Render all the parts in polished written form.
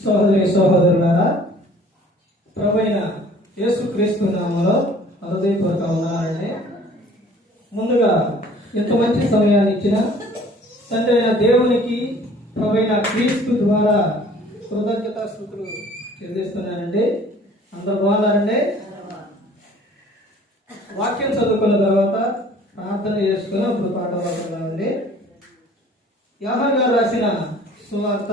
సహోదరి సహోదరులారా, ప్రభువైన యేసుక్రీస్తు నామములో హృదయపూర్వక వందనాలండి. ముందుగా ఇంత మంచి సమయాన్ని ఇచ్చిన తండ్రి అయిన దేవునికి ప్రభువైన క్రీస్తు ద్వారా కృతజ్ఞతాస్తుతులు చెల్లిస్తున్నానండి. అందరూ బాగున్నారండి. వాక్యం చదువుకున్న తర్వాత ప్రార్థన చేసుకుని అప్పుడు పాఠంలో వెళ్ళామండి. యోహాను గారు రాసిన సువార్త,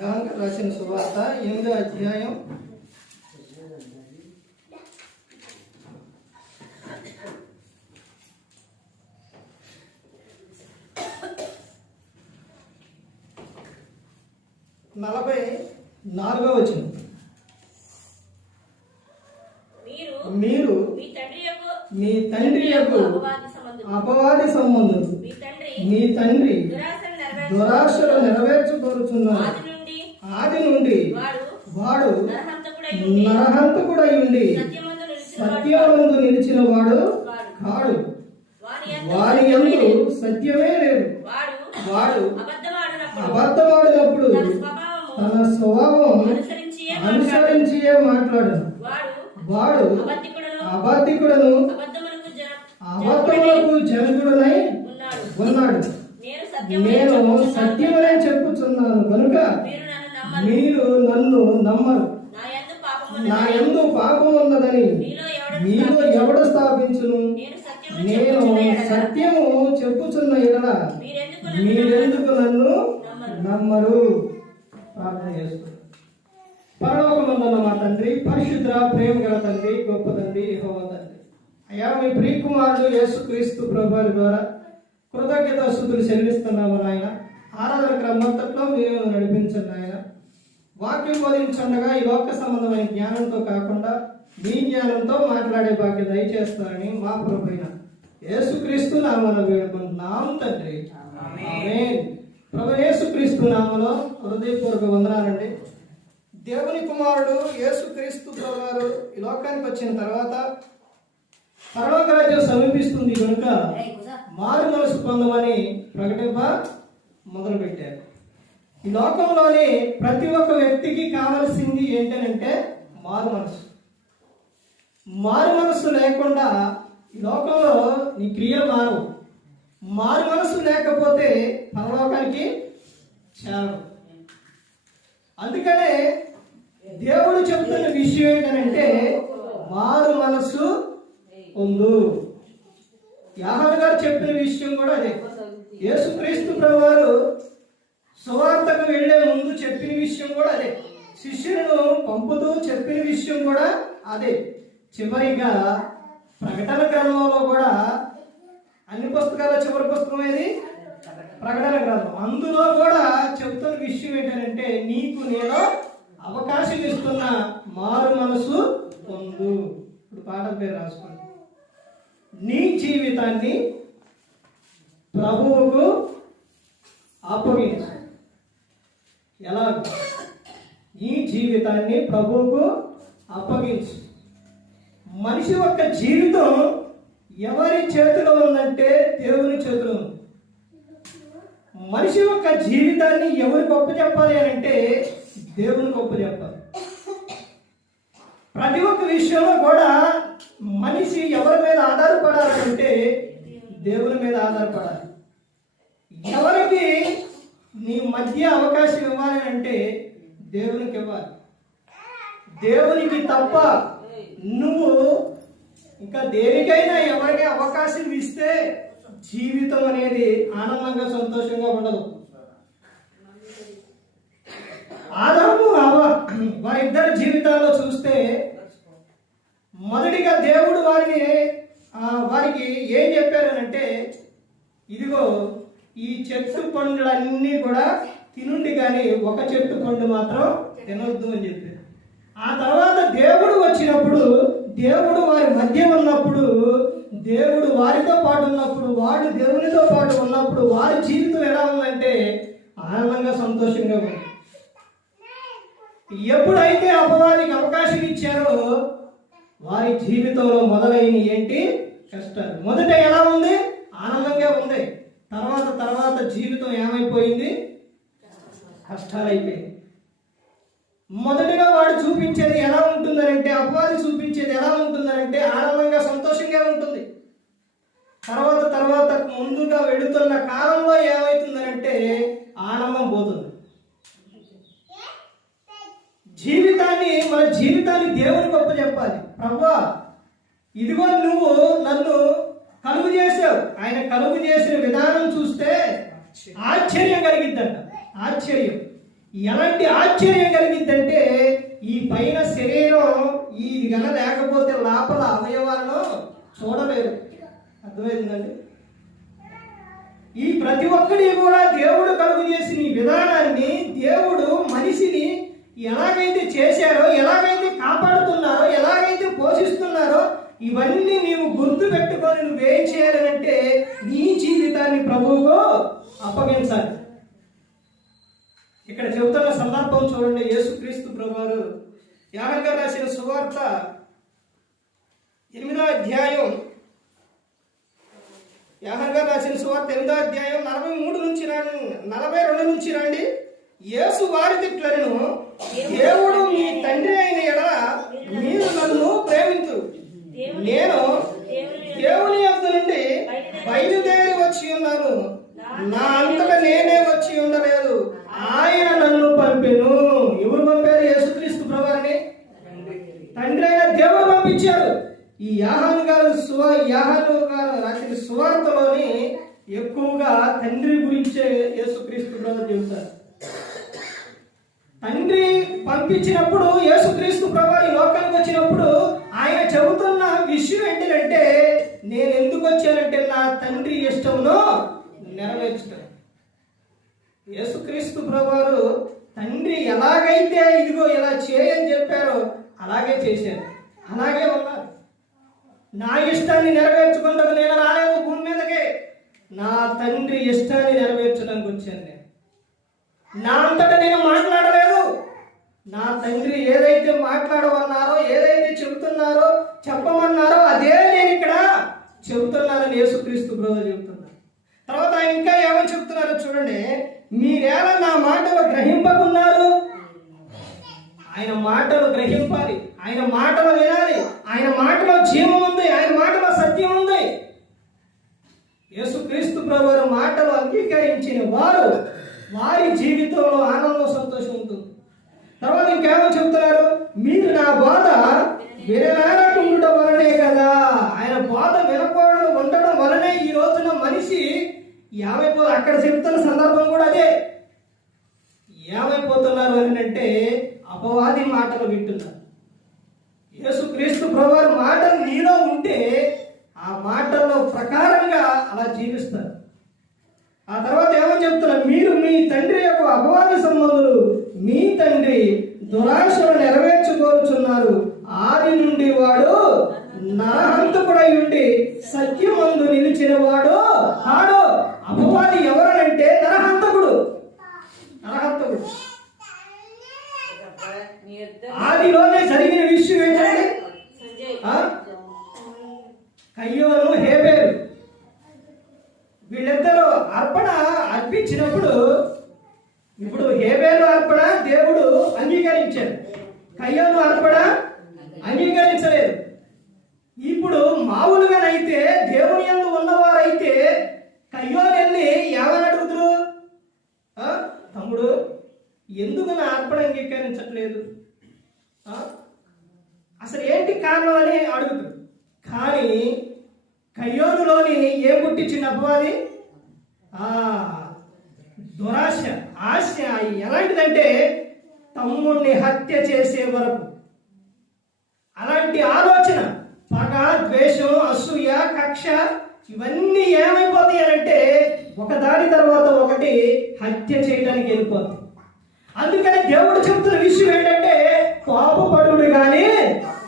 యోహాను గారు రాసిన సువార్త 8వ అధ్యాయం 44వ వచనం. మీరు మీ తండ్రి యొక్క అపవాది సంబంధులు, మీ తండ్రి దురాశలు నెరవేర్చుకోరుచున్నారు. ఆది నుండి వాడు నరహంతకుడై ఉండి సత్యమందు నిలిచిన వాడు కాడు. వారి యందు సత్యమే లేదు. వాడు అబద్ధమాడినప్పుడు తన స్వభావం అనుసరించియే మాట్లాడు. వాడు అబద్ధికుడను అబద్ధములకు జనకుడనై ఉన్నాడు. నేను సత్యమనే చెప్పుచున్నాను కనుక మీరు నన్ను నమ్మరు. నా యందు పాపం ఉన్నదని మీలో ఎవడు స్థాపించును? నేను సత్యము చెప్పుచున్న ఎడల మీరెందుకు నన్ను నమ్మరు? ప్రార్థన చేస్తున్నారు. పరలోకమందున్న మా తండ్రి, పరిశుద్ధ ప్రేమ గల తండ్రి, గొప్ప తండ్రి, యెహోవా తండ్రి, అయ్యా మీ ప్రియకుమారుడు యేసుక్రీస్తు ప్రభువు ద్వారా కృతజ్ఞతాస్తుతులు చెల్లిస్తున్నాము నాయన. ఆరాధన క్రమంతట్లో మీరు నడిపించండి ఆయన. వాక్యం బోధించండగా ఈ లోక సంబంధమైన జ్ఞానంతో కాకుండా మీ జ్ఞానంతో మాట్లాడే భాగ్యం దయచేస్తారని మా ప్రభువైన యేసుక్రీస్తు నామమున వేడుకుంటున్నాం తండ్రి, ఆమేన్. ప్రభు యేసుక్రీస్తు నామములో హృదయపూర్వక వందనాలండి. దేవుని కుమారుడు యేసుక్రీస్తు ప్రభువారు ఈ లోకానికి వచ్చిన తర్వాత పరలోక రాజ్యం సమీపిస్తుంది కనుక మారు మనసు పొందమని ప్రకటింప మొదలుపెట్టారు. ఈ లోకంలోని ప్రతి ఒక్క వ్యక్తికి కావలసింది ఏంటంటే మారు మనసు. మారు మనసు లేకుండా ఈ లోకంలో నీ క్రియలు మారవు. మారు మనసు లేకపోతే పరలోకానికి చేరవు. అందుకనే దేవుడు చెబుతున్న విషయం ఏంటంటే మారు మనసు పొందు. యోహాను గారు చెప్పిన విషయం కూడా అదే. యేసుక్రీస్తు ప్రభువారు సువార్తకు వెళ్లే ముందు చెప్పిన విషయం కూడా అదే. శిష్యులను పంపుతూ చెప్పిన విషయం కూడా అదే. చివరిగా ప్రకటన గ్రంథంలో కూడా, అన్ని పుస్తకాల చివరి పుస్తకం ఏది? ప్రకటన గ్రంథం. అందులో కూడా చెప్తున్న విషయం ఏంటంటే నీకు నేను అవకాశం ఇస్తున్న మారు మనసు పొందు. ఇప్పుడు పాఠం పేరు రాసుకోండి. నీ జీవితాన్ని ప్రభువుకు అప్పగించు. ఎలా? నీ జీవితాన్ని ప్రభువుకు అప్పగించు. మనిషి యొక్క జీవితం ఎవరి చేతిలో ఉందంటే దేవుని చేతిలో ఉంది. మనిషి యొక్క జీవితాన్ని ఎవరు గొప్ప చెప్పాలి అని అంటే దేవుని గొప్ప చెప్పాలి. ప్రతి ఒక్క విషయంలో కూడా మనిషి ఎవరి మీద ఆధారపడాలంటే దేవుని మీద ఆధారపడాలి. ఎవరికి నీ మధ్య అవకాశం ఇవ్వాలి అంటే దేవునికి ఇవ్వాలి. దేవునికి తప్ప నువ్వు ఇంకా దేనికైనా ఎవరికి అవకాశం ఇస్తే జీవితం అనేది ఆనందంగా సంతోషంగా ఉండదు. ఆదాము హవ్వ వారిద్దరి జీవితాల్లో చూస్తే మొదటిగా దేవుడు వారికి ఏం చెప్పారనంటే, ఇదిగో ఈ చెట్టు పండ్లన్నీ కూడా తినుండి కానీ ఒక చెట్టు పండు మాత్రం తినొద్దు అని చెప్పారు. ఆ తర్వాత దేవుడు వచ్చినప్పుడు, దేవుడు వారి మధ్య ఉన్నప్పుడు, దేవుడు వారితో పాటు ఉన్నప్పుడు, వాడు దేవునితో పాటు ఉన్నప్పుడు వారి జీవితం ఎలా ఉందంటే ఆనందంగా సంతోషంగా ఉంది. ఎప్పుడైతే అపవాదికి అవకాశం ఇచ్చారో వారి జీవితంలో మొదలైన ఏంటి? కష్టాలు. మొదట ఎలా ఉంది? ఆనందంగా ఉంది. తర్వాత జీవితం ఏమైపోయింది? కష్టాలైపోయింది. మొదటిగా వాడు చూపించేది ఎలా ఉంటుందనంటే, అపవాది చూపించేది ఎలా ఉంటుందనంటే ఆనందంగా సంతోషంగా ఉంటుంది. తర్వాత ముందుగా వెడుతున్న కాలంలో ఏమవుతుందనంటే ఆనందం పోతుంది. మన జీవితాన్ని దేవుని గొప్ప చెప్పాలి. ప్రభువా, ఇదిగో నువ్వు నన్ను కలుగు చేసావు. ఆయన కలుగు చేసిన విధానం చూస్తే ఆశ్చర్యం కలిగిద్దంట. ఆశ్చర్యం, ఎలాంటి ఆశ్చర్యం కలిగిద్దంటే ఈ పైన శరీరం ఇది గన లేకపోతే లోపల అవయవాలను చూడలేరు. అర్థమైందండి? ఈ ప్రతి ఒక్కడి కూడా దేవుడు కలుగు చేసిన ఈ విధానాన్ని, దేవుడు మనిషిని ఎలాగైతే చేశారో, ఎలాగైతే కాపాడుతున్నారో, ఎలాగైతే పోషిస్తున్నారో ఇవన్నీ నీవు గుర్తు పెట్టుకొని నువ్వేం చేయాలంటే నీ జీవితాన్ని ప్రభువుకు అప్పగించాలి. ఇక్కడ చెబుతున్న సందర్భం చూడండి. యేసుక్రీస్తు ప్రభువారు యోహాను గారు రాసిన సువార్త 8వ అధ్యాయం, యోహాను గారు రాసిన సువార్త 8వ అధ్యాయం 42 నుంచి రండి. యేసు వారితో ఇట్లనెను, దేవుడు మీ తండ్రి అయిన యెడల మీరు నన్ను ప్రేమింతు. నేను దేవుని యొద్ద నుండి బయలుదేరి వచ్చి ఉన్నాను, నా అంతటా నేనే వచ్చి ఉండలేదు, ఆయన నన్ను పంపెను. ఎవరు పంపారు? యేసుక్రీస్తు ప్రభువారిని తండ్రి అయిన దేవుడు పంపించాడు. ఈ యోహాను గారు రాసిన సువార్తలోని ఎక్కువగా తండ్రి గురించే యేసుక్రీస్తు ప్రభు చెబుతారు. తండ్రి పంపించినప్పుడు యేసుక్రీస్తు ప్రభువారు ఈ లోకానికి వచ్చినప్పుడు ఆయన చెబుతున్న విషయం ఏంటంటే, నేను ఎందుకు వచ్చానంటే నా తండ్రి ఇష్టంలో నెరవేర్చుతాను. యేసుక్రీస్తు ప్రభువారు తండ్రి ఎలాగైతే ఇదిగో ఇలా చేయని చెప్పారో అలాగే చేశారు, అలాగే ఉన్నారు. నా ఇష్టాన్ని నెరవేర్చుకుంటకు నేను రాలేదు భూమి మీదకి, నా తండ్రి ఇష్టాన్ని నెరవేర్చడానికి వచ్చాను. నేను నా అంతటా నేను మాట్లాడలేదు. నా తండ్రి ఏదైతే మాట్లాడమన్నారో, ఏదైతే చెబుతున్నారో, చెప్పమన్నారో అదే నేను ఇక్కడ చెబుతున్నానని యేసుక్రీస్తు ప్రభువు చెబుతున్నారు. తర్వాత ఆయన ఇంకా ఏమని చెప్తున్నారో చూడండి. మీరేలా నా మాటలు గ్రహింపకున్నారు? ఆయన మాటలు గ్రహింపాలి, ఆయన మాటలు వినాలి. ఆయన మాటలో జీవం ఉంది, ఆయన మాటలో సత్యం ఉంది. యేసుక్రీస్తు ప్రభువు మాటలు అంగీకరించిన వారి జీవితంలో ఆనందం, సంతోషం ఉంటుంది. తర్వాత ఇంకేమో చెప్తున్నారు, మీరు నా బోధ వినలేకుండా వలనే కదా. ఆయన బోధ వినకుండా ఉండడం వలనే ఈ రోజున మనిషి ఏమైపోతారు. అక్కడ చెప్తున్న సందర్భం కూడా అదే. ఏమైపోతున్నారు అని అంటే అపవాది మాటలు వింటున్నారు. యేసుక్రీస్తు ప్రభువారి మాటలు నీలో ఉంటే ఆ మాటల్లో ప్రకారంగా అలా జీవిస్తారు. ఆ తర్వాత ఏమని చెప్తున్నారు, మీరు మీ తండ్రి యొక్క అపవాది సంబంధులు, మీ తండ్రి దురాశలు నెరవేర్చుకోరుచున్నారు. ఆది నుండి వాడు నరహంతకుడై ఉండి సత్యమందు నిలిచిన వాడు ఆడు. అపవాది ఎవరనంటే నరహంతకుడు. ఆదిలోనే జరిగిన విషయం ఏంటంటే కయ్యోను, హేబేలు వీళ్ళిద్దరూ అర్పణ అర్పించినప్పుడు, ఇప్పుడు హేబేలు అర్పణ దేవుడు అంగీకరించాడు, కయ్యోను అర్పణ అంగీకరించలేదు. ఇప్పుడు మామూలుగానైతే దేవుని యందు ఉన్నవారైతే కయ్యోను వెళ్ళి ఏమని అడుగుతురు, తమ్ముడు ఎందుకు నా అర్పణ అంగీకరించట్లేదు, అసలు ఏంటి కారణం అని అడుగుతాడు. కానీ కయ్యోనులోని ఏం పుట్టించిన అపవాది? దురాశ, ఆశ. ఎలాంటిదంటే తమ్ముడిని హత్య చేసే వరకు అలాంటి ఆలోచన, పగ, ద్వేషం, అసూయ, కక్ష ఇవన్నీ ఏమైపోతాయి అంటే ఒకదాని తర్వాత ఒకటి హత్య చేయడానికి వెళ్ళిపోతాయి. అందుకని దేవుడు చెప్తున్న విషయం ఏంటంటే కోపపడుడు కానీ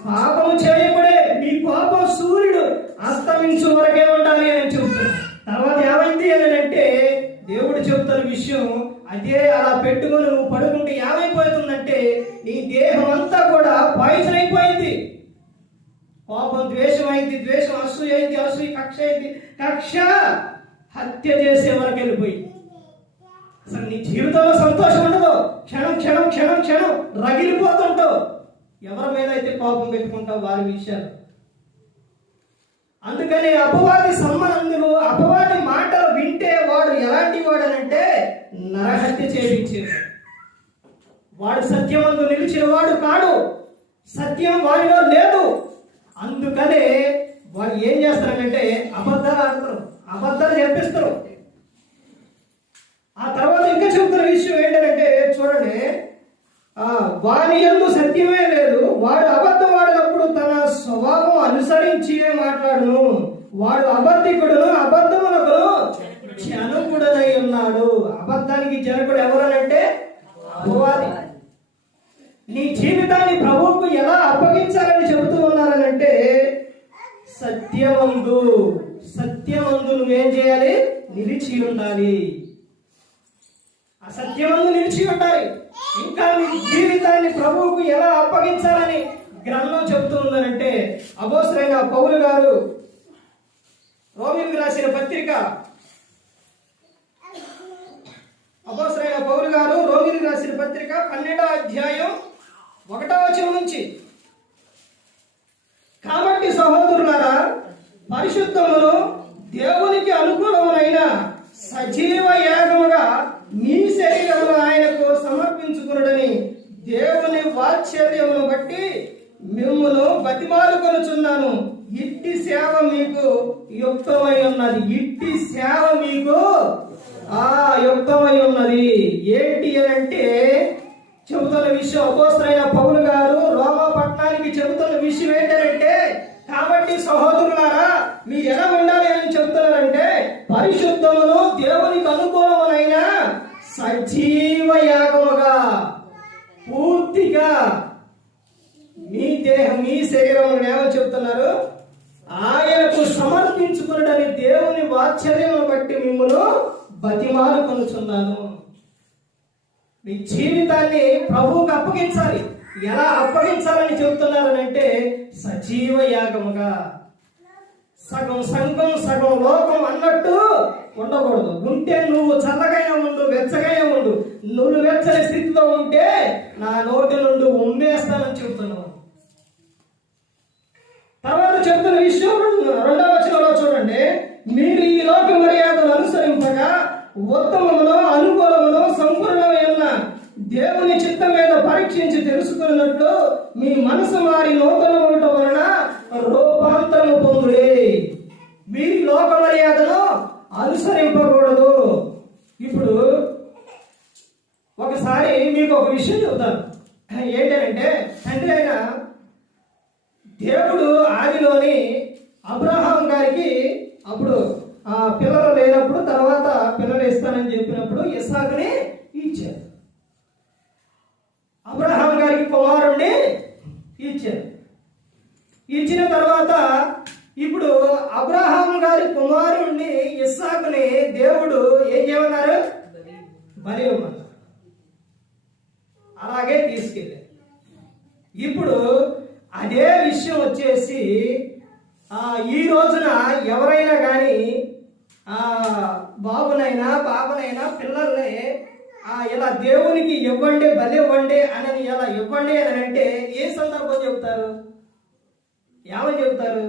పాపము చేయబడే. మీ కోపం సూర్యుడు అస్తమించు వరకే ఉండాలి అని చెప్తున్నాడు. తర్వాత ఏమైంది అని అంటే దేవుడు చెప్తున్న విషయం అదే. అలా పెట్టుకుని నువ్వు పడుకుంటే ఏమైపోతుందంటే నీ దేహం అంతా కూడా పాయిజన్ అయిపోయింది. కోపం ద్వేషం అయింది, ద్వేషం అసూయ అయింది, అసూయ కక్ష అయింది, కక్ష హత్య చేసే వరకు వెళ్ళిపోయి అసలు నీ జీవితంలో సంతోషం ఉండదు. క్షణం క్షణం క్షణం క్షణం రగిలిపోతుంటావు. ఎవరి మీద అయితే కోపం పెట్టుకుంటావు వారి విషయాలు. అందుకని అపవాది సంబంధులు అపవాది మాటలు వింటే వాడు ఎలాంటి వాడు అనంటే నరహత్య చేయించేవాడు. వాడు సత్యమందు నిలిచిన వాడు కాడు. సత్యం వాడిలో లేదు. అందుకనే వాడు ఏం చేస్తారంటే అబద్ధాలు ఆడతారు, అబద్ధాలు చెప్పిస్తారు. ఆ తర్వాత ఇంకా చెబుతున్న విషయం ఏంటంటే చూడండి, వాని యందు సత్యమే లేదు. వాడు అబద్ధం వాడినప్పుడు తన స్వభావం అనుసరించి మాట్లాడును. వాడు అబద్ధికుడును అబద్ధములకు జనకుడనై ఉన్నాడు. అబద్ధానికి జనకుడు ఎవరనంటే అపవాది. నీ జీవితాన్ని ప్రభువుకు ఎలా అప్పగించాలని చెబుతూ ఉన్నారనంటే సత్యమందు నువ్వేం చేయాలి? నిలిచి ఉండాలి. అసత్యమందు నిలిచి ఉండాలి. ఇంకా నీ జీవితాన్ని ప్రభువుకు ఎలా అప్పగించాలని గ్రంథం చెబుతూ ఉందనంటే అపోస్తలుడైన పౌలు గారు రోమీయులకు రాసిన పత్రిక, అపోస్తలుడైన పౌలు గారు రోమీయులకు రాసిన పత్రిక 12వ అధ్యాయం 1వ వచనం నుంచి, కాబట్టి సహోదరులారా, పరిశుద్ధమును దేవునికి అనుకూలములైన సజీవ యాగముగా మీ శరీరమును ఆయనకు సమర్పించుకునుడని దేవుని వాత్సల్యమును బట్టి మిమ్మును బతిమాలుకొనుచున్నాను. ఇట్టి సేవ మీకు యుక్తమై ఉన్నది. ఇట్టి సేవ మీకు యుక్తమై ఉన్నది. ఏంటి అనంటే చెబుతున్న విషయం అపోస్తలుడైన పౌలు గారు రోమా పట్టణానికి చెబుతున్న విషయం ఏంటంటే, కాబట్టి సహోదరులారా మీరు ఎలా ఉండాలి అని చెబుతున్నారంటే పరిశుద్ధమును దేవునికి అనుకూలములైన సజీవ యాగముగా పూర్తిగా మీ దేహం మీ శరీరమును ఏమని చెబుతున్నారు? ఆయనకు సమర్పించుకున్నదని దేవుని వాత్సల్యమును బట్టి మిమ్మల్ని బతిమాలుకొనుచున్నాను. మీ జీవితాన్ని ప్రభువుకు అప్పగించాలి. ఎలా అప్పగించాలని చెబుతున్నారనంటే సజీవ యాగముగా. సగం సంఘం సగం లోకం అన్నట్టు ఉండకూడదు. ఉంటే నువ్వు చల్లగైనా ఉండు, వెచ్చగైనా ఉండు. నువ్వు వెచ్చని స్థితిలో ఉంటే నా నోటి నుండి ఉమ్మేస్తానని చెబుతున్నావు. తర్వాత చెబుతున్న విషయం 2వ వచనంలో చూడండి, మీరు ఈ లోక మర్యాదలు అనుసరింపగా ఉత్తమమును అనుకూలమును సంపూర్ణమైన దేవుని చిత్తం మీద పరీక్షించి తెలుసుకున్నట్లు మీ మనసు మారి నూతన ఉండటం వలన రూపాంతరము పొందుడి. మీరు లోక మర్యాదను అనుసరింపకూడదు. ఇప్పుడు ఒకసారి మీకు ఒక విషయం చెప్తాను. ఏంటంటే తండ్రి అయిన దేవుడు ఆదిలోని అబ్రహాం గారికి అప్పుడు పిల్లలు లేనప్పుడు తర్వాత పిల్లలు ఇస్తానని చెప్పినప్పుడు ఇస్సాకుని ఇచ్చారు. అబ్రహాం గారికి కుమారుణ్ణి ఇచ్చారు. ఇచ్చిన తర్వాత ఇప్పుడు అబ్రహాం గారి కుమారుణ్ణి ఇస్సాకుని దేవుడు ఏం చేయమన్నారు? బలి ఇవ్వమన్నారు. అలాగే తీసుకెళ్ళారు. ఇప్పుడు అదే విషయం వచ్చేసి ఈ రోజున ఎవరైనా కానీ బాబునైనా బాబనైనా పిల్లల్ని ఇలా దేవునికి ఇవ్వండి, బలి ఇవ్వండి అని ఇలా ఇవ్వండి అని అంటే ఏ సందర్భం చెబుతారు? ఏమని చెబుతారు?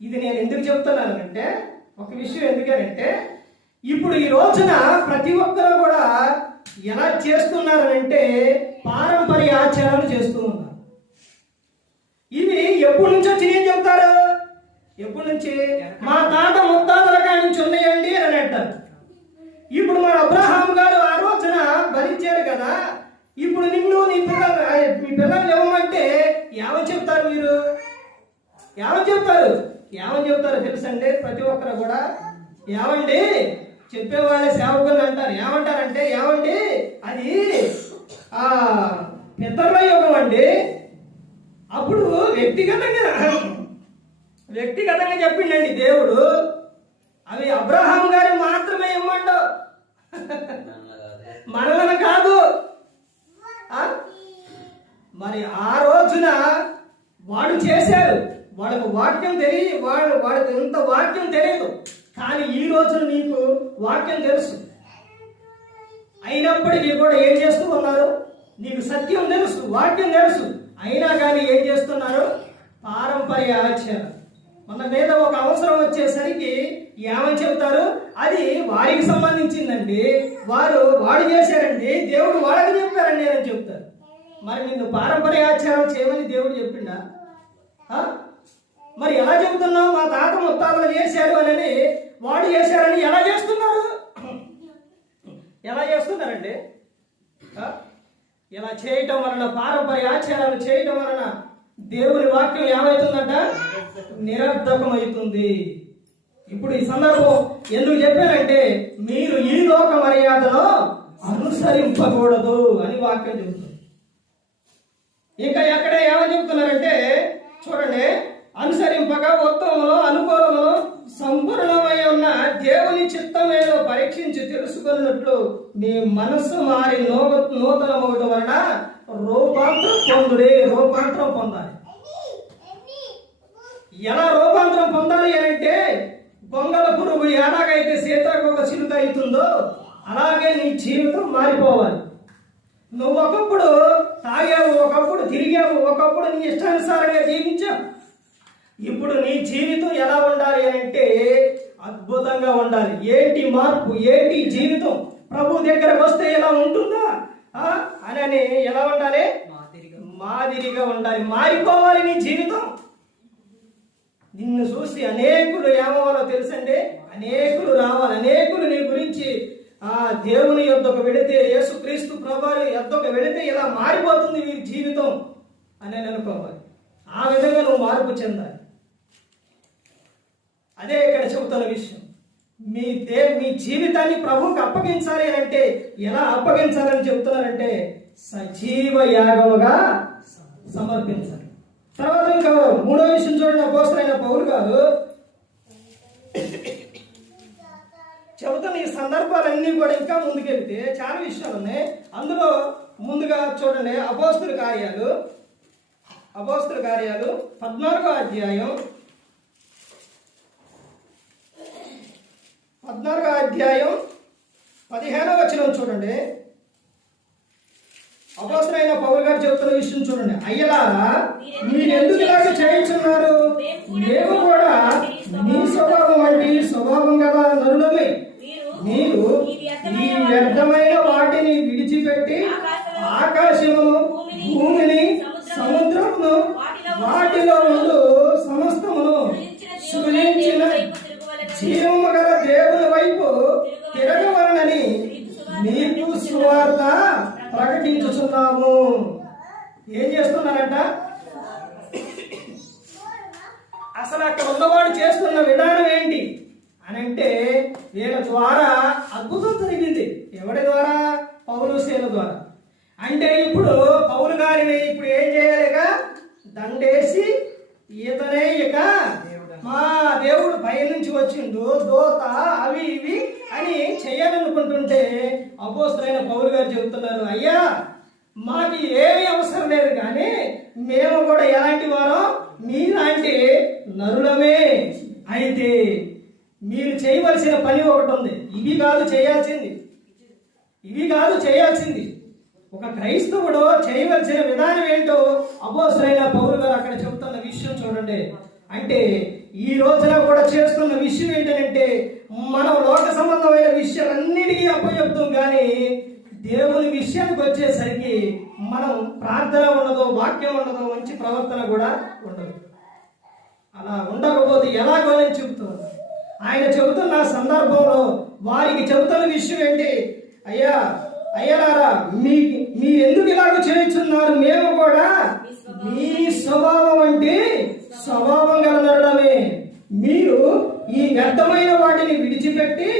ఇది నేను ఎందుకు చెబుతున్నానంటే ఒక విషయం ఎందుకనంటే ఇప్పుడు ఈ రోజున ప్రతి ఒక్కరు కూడా ఎలా చేస్తున్నారనంటే పారంపర్య ఆచారాలు చేస్తూ ఉన్నారు. ఇవి ఎప్పటి నుంచి వచ్చి ఏం చెబుతారు? ఎప్పటి నుంచి? మా తాత ముత్తాతల కాడి నుంచి ఉన్నాయండి అని అంటారు. ఇప్పుడు మన అబ్రహాం గారు ఆ రోజున భరించారు కదా, ఇప్పుడు నిన్ను మీ పిల్లలు ఇవ్వమంటే ఏమని చెప్తారు? మీరు ఏమని చెప్తారు తెలుసండి? ప్రతి ఒక్కరు కూడా ఏమండి చెప్పేవాళ్ళే సేవకులు అంటారు. ఏమంటారంటే ఏమండి అది పితరుల యోగం అండి. అప్పుడు వ్యక్తిగతంగా చెప్పిండండి దేవుడు. అవి అబ్రహాం గారి మాత్రమే ఇవ్వమండు, మనలను కాదు. మరి ఆ రోజున వాడు చేశారు. వాళ్ళకు వాక్యం వాళ్ళకి ఎంత వాక్యం తెలియదు, కానీ ఈ రోజు నీకు వాక్యం తెలుసు. అయినప్పటికీ కూడా ఏం చేస్తూ ఉన్నారు? నీకు సత్యం తెలుసు, వాక్యం తెలుసు, అయినా కానీ ఏం చేస్తున్నారు? పారంపర్య ఆచారం. మన మీద ఒక అవసరం వచ్చేసరికి ఏమని చెబుతారు? అది వారికి సంబంధించిందండి, వాడు చేశారండి, దేవుడు వాళ్ళకి చెప్పారండి అని చెప్తారు. మరి నిన్ను పారంపర్య ఆచారం చేయమని దేవుడు చెప్పిండా? మరి ఎలా చెబుతున్నావు? మా తాత ముత్తాతలు చేశారు అని, వాడు చేశారని ఎలా చేస్తున్నారు? ఎలా చేస్తున్నారండి? ఇలా చేయటం వలన, పారంపర్య ఆచారాలు చేయటం వలన దేవుని వాక్యం ఏమవుతుందంట? నిరర్ధకమవుతుంది. ఇప్పుడు ఈ సందర్భం ఎందుకు చెప్పారంటే, మీరు ఈ లోక మర్యాదలో అనుసరింపకూడదు అని వాక్యం చెబుతుంది. ఇంకా ఎక్కడ ఏమని చెబుతున్నారంటే చూడండి, అనుసరింపక ఉత్తమములో అనుకూలములో సంపూర్ణమై ఉన్న దేవుని చిత్తమేదో పరీక్షించి తెలుసుకున్నట్లు మీ మనస్సు మారి నూతనమవటం వలన రూపాంతరం పొందాలి. ఎలా రూపాంతరం పొందాలి అంటే, గొంగల పురుగు ఎలాగైతే సీతాకోక చిలుక అవుతుందో అలాగే నీ జీవితం మారిపోవాలి. నువ్వు ఒకప్పుడు తాగావు, ఒకప్పుడు తిరిగావు, ఒకప్పుడు నీ ఇష్టానుసారంగా జీవించావు. ఇప్పుడు నీ జీవితం ఎలా ఉండాలి అంటే అద్భుతంగా ఉండాలి. ఏంటి మార్పు? ఏంటి జీవితం? ప్రభు దగ్గరకు వస్తే ఎలా ఉంటుందా అని ఎలా ఉండాలి? మాదిరిగా ఉండాలి. మారిపోవాలి నీ జీవితం. నిన్ను చూసి అనేకులు ఏమవాలో తెలుసండి, అనేకులు రావాలి, అనేకులు నీ గురించి దేవుని యొద్దకు వెళితే, యేసుక్రీస్తు ప్రభువు యొద్దకు వెళితే ఇలా మారిపోతుంది నీ జీవితం అని అనుకోవాలి. ఆ విధంగా నువ్వు మార్పు చెందాలి. అదే ఇక్కడ చెబుతున్న విషయం. మీ జీవితాన్ని ప్రభువుకి అప్పగించాలి అని అంటే ఎలా అప్పగించాలని చెబుతున్నారంటే, సజీవ యాగముగా సమర్పించాలి. తర్వాత ఇంకా మూడో విషయం చూడండి, అపోస్తలుడైన పౌలు గారు చెబుతున్న ఈ సందర్భాలన్నీ కూడా ఇంకా ముందుకెళ్తే చాలా విషయాలు ఉన్నాయి. అందులో ముందుగా చూడండి, అపోస్తల కార్యాలు 14వ అధ్యాయం 15వ వచనం చూడండి. అపోస్తలుడైన పౌలు గారు చెబుతున్న విషయం చూడండి. అయ్యలారా, మీరెందుకు ఇలాగ చేయించున్నారు? మేము కూడా మీ స్వభావం వంటి స్వభావం గల నరులమే. మీరు ఈ వ్యర్థమైన వాటిని విడిచిపెట్టి ఆకాశమును, భూమిని, సముద్రమును, వాటిలో ఉండు సమస్తమును సృజించిన జీవము గల దేవుని వైపు తిరగవలనని మీకు సువార్త ప్రకటించుచున్నాము. ఏం చేస్తున్నారంట? అసలు అక్కడ ఉన్నవాడు చేస్తున్న విధానం ఏంటి అని అంటే, వీళ్ళ ద్వారా అద్భుతం జరిగింది. ఎవరి ద్వారా? పౌలు సేన ద్వారా. అంటే ఇప్పుడు పౌలు గారిని ఇప్పుడు ఏం చేయాలిగా? దండేసి ఈతనే ఇక మా దేవుడు పై నుంచి వచ్చిండు, దోత అవి ఇవి అని చేయాలనుకుంటుంటే అపోస్తలుడైన పౌలు గారు చెబుతున్నారు, అయ్యా మాకు ఏమీ అవసరం లేదు, కానీ మేము కూడా ఎలాంటి వారో మీలాంటి నరులమే. అయితే మీరు చేయవలసిన పని ఒకటి ఉంది. ఇవి కాదు చేయాల్సింది. ఒక క్రైస్తవుడు చేయవలసిన విధానం ఏంటో అపోస్తలుడైన పౌలు గారు అక్కడ చెబుతున్న విషయం చూడండి. అంటే ఈ రోజున కూడా చేస్తున్న విషయం ఏంటంటే, మనం లోక సంబంధమైన విషయాలన్నిటికీ అప్పచెప్తాం, కానీ దేవుని విషయానికి వచ్చేసరికి మనం ప్రార్థన ఉండదు, వాక్యం ఉండదు, మంచి ప్రవర్తన కూడా ఉండదు. అలా ఉండకపోతే ఎలాగో నేను చెబుతాను. ఆయన చెబుతున్న సందర్భంలో వారికి చెబుతున్న విషయం ఏంటి? అయ్యలారా, మీరెందుకు ఇలాగ చేయించున్నారు? మేము కూడా మీ స్వభావం అంటే స్వభావం గల నరులమే. మీరు ఈ వ్యర్థమైన వాటిని విడిచిపెట్టి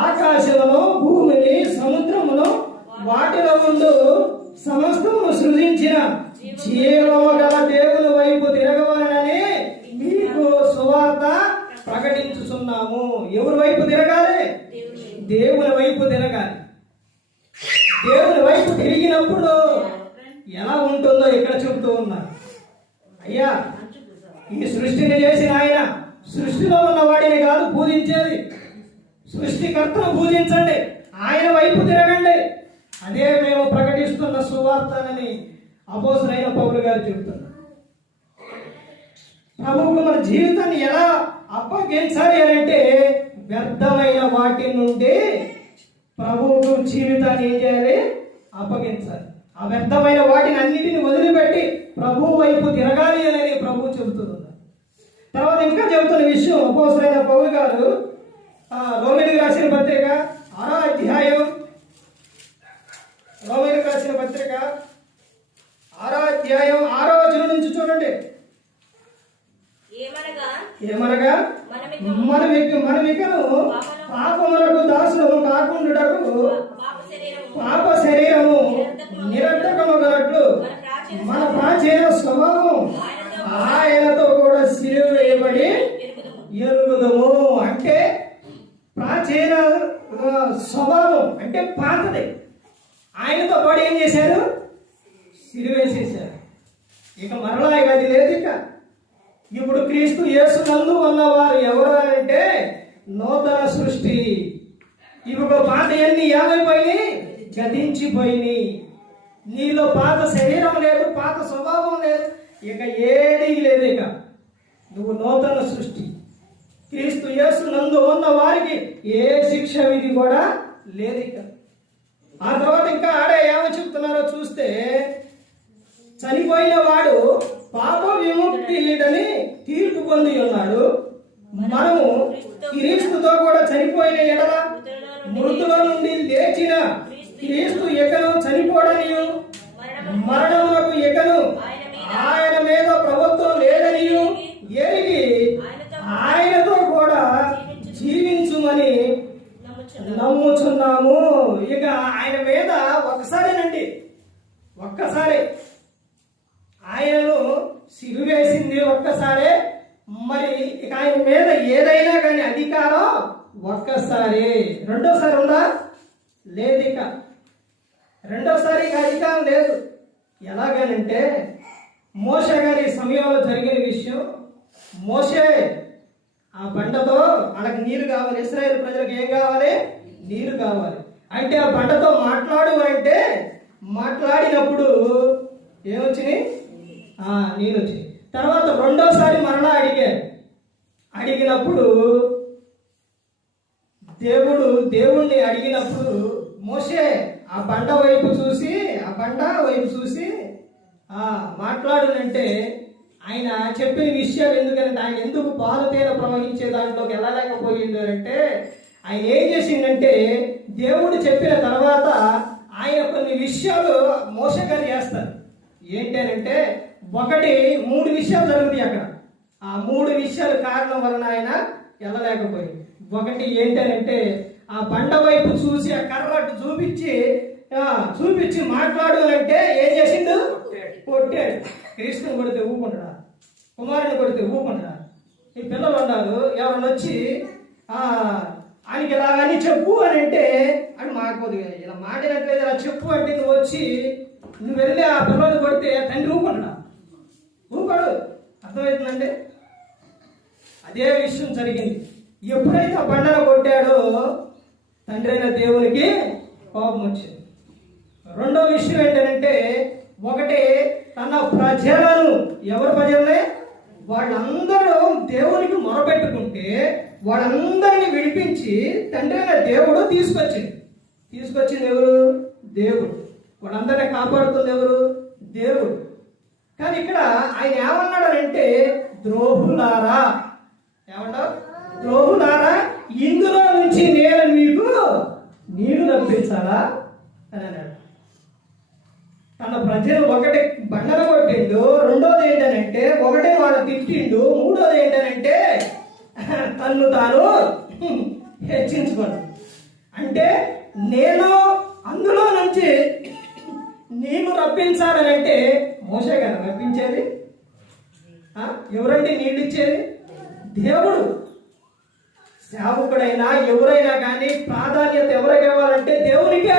ఆకాశమును, భూమిని, సముద్రమును, వాటిలో ఉండు సమస్తమును సృజించిన జీవము గల దేవుని వైపు తిరగవలనని మీకు సువార్త ప్రకటించుచున్నాము. ఎవరి వైపు తిరగాలి? దేవుని వైపు తిరగాలి. దేవుని వైపు తిరిగినప్పుడు ఎలా ఉంటుందో ఇక్కడ చెబుతూ ఉన్నారు. అయ్యా, ఈ సృష్టిని చేసిన ఆయన సృష్టిలో ఉన్న వాడిని కాదు పూజించేది, సృష్టికర్తను పూజించండి, ఆయన వైపు తిరగండి. అదే మేము ప్రకటిస్తున్న సువార్తనని అపోస్తలుడైన పౌలు గారు చెబుతున్నారు. ప్రభువుకు మన జీవితాన్ని ఎలా అప్పగించాలి అని అంటే వ్యర్థమైన వాటి నుండి ప్రభువుకు జీవితాన్ని ఏం చేయాలి? అప్పగించాలి. ఆ వ్యర్థమైన వాటిని అన్నిటిని వదిలిపెట్టి ప్రభువు వైపు తిరగాలి అనేది ప్రభువు చెబుతున్నారు. తర్వాత ఇంకా చెబుతున్న విషయం అపోస్తలుడైన పౌలు గారు రోమీయులకు రాసిన పత్రిక 6వ అధ్యాయం, రోమీయులకు రాసిన పత్రిక 6వ అధ్యాయం 6వ వచనం నుంచి చూడండి. ఏమనగా మనమికను పాపములకు దాసులము కాకుండుటకు పాప శరీరము నిరర్థకము గలట్లు మన ప్రాచీన స్వభావం ఆయనతో కూడా సిలువ వేయబడి ఎరుగుదము. అంటే ప్రాచీన స్వభావం అంటే పాతది, ఆయనతో పాటు ఏం చేశారు? సిలువ వేసేశారు. ఇక మరలా అది లేదు. ఇక ఇప్పుడు క్రీస్తు యేసు నందు ఉన్నవారు ఎవరు అంటే నూతన సృష్టి. ఇప్పుడు పాత అన్ని ఏమైపోయినాయి? గతించిపోయినాయి. నీలో పాత శరీరం లేదు, పాత స్వభావం లేదు, ఇక ఏదీ లేదు. ఇక నువ్వు నూతన సృష్టి. క్రీస్తు యేసు నందు ఉన్న వారికి ఏ శిక్ష విధి కూడా లేదు. ఇక ఆ తర్వాత ఇంకా ఆడే ఏమని చెప్తున్నారో చూస్తే, చనిపోయిన వాడు పాప విముక్తిని తీర్పు పొంది ఉన్నాడు. మనము క్రీస్తుతో కూడా చనిపోయిన ఎడల మృతుల నుండి లేచిన క్రీస్తు ఎకను చనిపోడనియు మరణములకు ఎకను ఆయన మీద ప్రభుత్వం లేదనియు ఎరిగి ఆయనతో కూడా జీవించుమని నమ్ముచున్నాము. ఇక ఆయన మీద ఒక్కసారేనండి, ఒక్కసారి ఆయనను సిలువేసింది ఒక్కసారే. మరి ఇక ఆయన మీద ఏదైనా కానీ అధికారం ఒక్కసారి. రెండోసారి ఉందా? లేదు. ఇక రెండోసారి ఇక అధికారం లేదు. ఎలాగనంటే మోషే గారి సమయంలో జరిగిన విషయం. మోషే ఆ బండతో వాళ్ళకి నీరు కావాలి, ఇశ్రాయేలు ప్రజలకు ఏం కావాలి? నీరు కావాలి. అంటే ఆ బండతో మాట్లాడు అంటే మాట్లాడినప్పుడు ఏమొచ్చినాయి? నీళ్ళు వచ్చినాయి. తర్వాత రెండోసారి మరలా అడిగినప్పుడు దేవుణ్ణి అడిగినప్పుడు మోషే ఆ బండ వైపు చూసి మాట్లాడునంటే ఆయన చెప్పిన విషయాలు ఎందుకంటే ఆయన ఎందుకు పాలు తేనె ప్రవహించే దాంట్లోకి వెళ్ళలేకపోయింది అంటే ఆయన ఏం చేసిందంటే దేవుడు చెప్పిన తర్వాత ఆయన కొన్ని విషయాలు మోషే గారు చేస్తారు. ఏంటంటే ఒకటి 3 విషయాలు జరుగుతాయి అక్కడ. ఆ 3 విషయాల కారణం వలన ఆయన వెళ్ళలేకపోయింది. ఒకటి ఏంటంటే ఆ బండ వైపు చూసి ఆ కర్ర చూపించి మాట్లాడు అంటే ఏం చేసిండు? కొట్టాడు. క్రీస్తుని కొడితే ఊపుకుంటాడా? కుమారుని కొడితే ఊపుకుంటాడా? ఈ పిల్లలు ఉన్నారు, ఎవరన్నా వచ్చి ఆయనకి ఇలాగని చెప్పు అని అంటే అని మాకపోతే ఇలా మాట్లాడినట్లేదు, ఇలా చెప్పు అంటే నువ్వు వెళ్ళి ఆ పిల్లలు కొడితే తండ్రి ఊపుకుంటాడా? ఊపాడు. అర్థమవుతుందండి? అదే విషయం జరిగింది. ఎప్పుడైతే ఆ బండను కొట్టాడో తండ్రి అయిన దేవునికి కోపం వచ్చింది. రెండో విషయం ఏంటంటే ఒకటి తన ప్రజలను, ఎవరి ప్రజలనే? వాళ్ళందరూ దేవునికి మొరపెట్టుకుంటే వాళ్ళందరినీ విడిపించి తండ్రి అయిన దేవుడు తీసుకొచ్చింది ఎవరు? దేవుడు. వాళ్ళందరినీ కాపాడుతుంది ఎవరు? దేవుడు. కానీ ఇక్కడ ఆయన ఏమన్నాడంటే ద్రోహులారా, ఏమన్నా? ద్రోహులారా, ఇందులో నుంచి నేను మీకు నీళ్లు రప్పించాలా అని అన్నాడు. తన ప్రజలు ఒకటి బండన కొట్టిండు, రెండోది ఏంటనంటే ఒకటే వాళ్ళు తిట్టిండు, మూడోది ఏంటనంటే తన్ను తాను హెచ్చించుకోండి. అంటే నేను అందులో నుంచి నీళ్లు రప్పించాలనంటే మోషే గారు రప్పించేది? ఎవరంటే నీళ్ళు ఇచ్చేది? దేవుడు. సేవకుడైనా ఎవరైనా కానీ ప్రాధాన్యత ఎవరికి ఇవ్వాలంటే దేవునికే.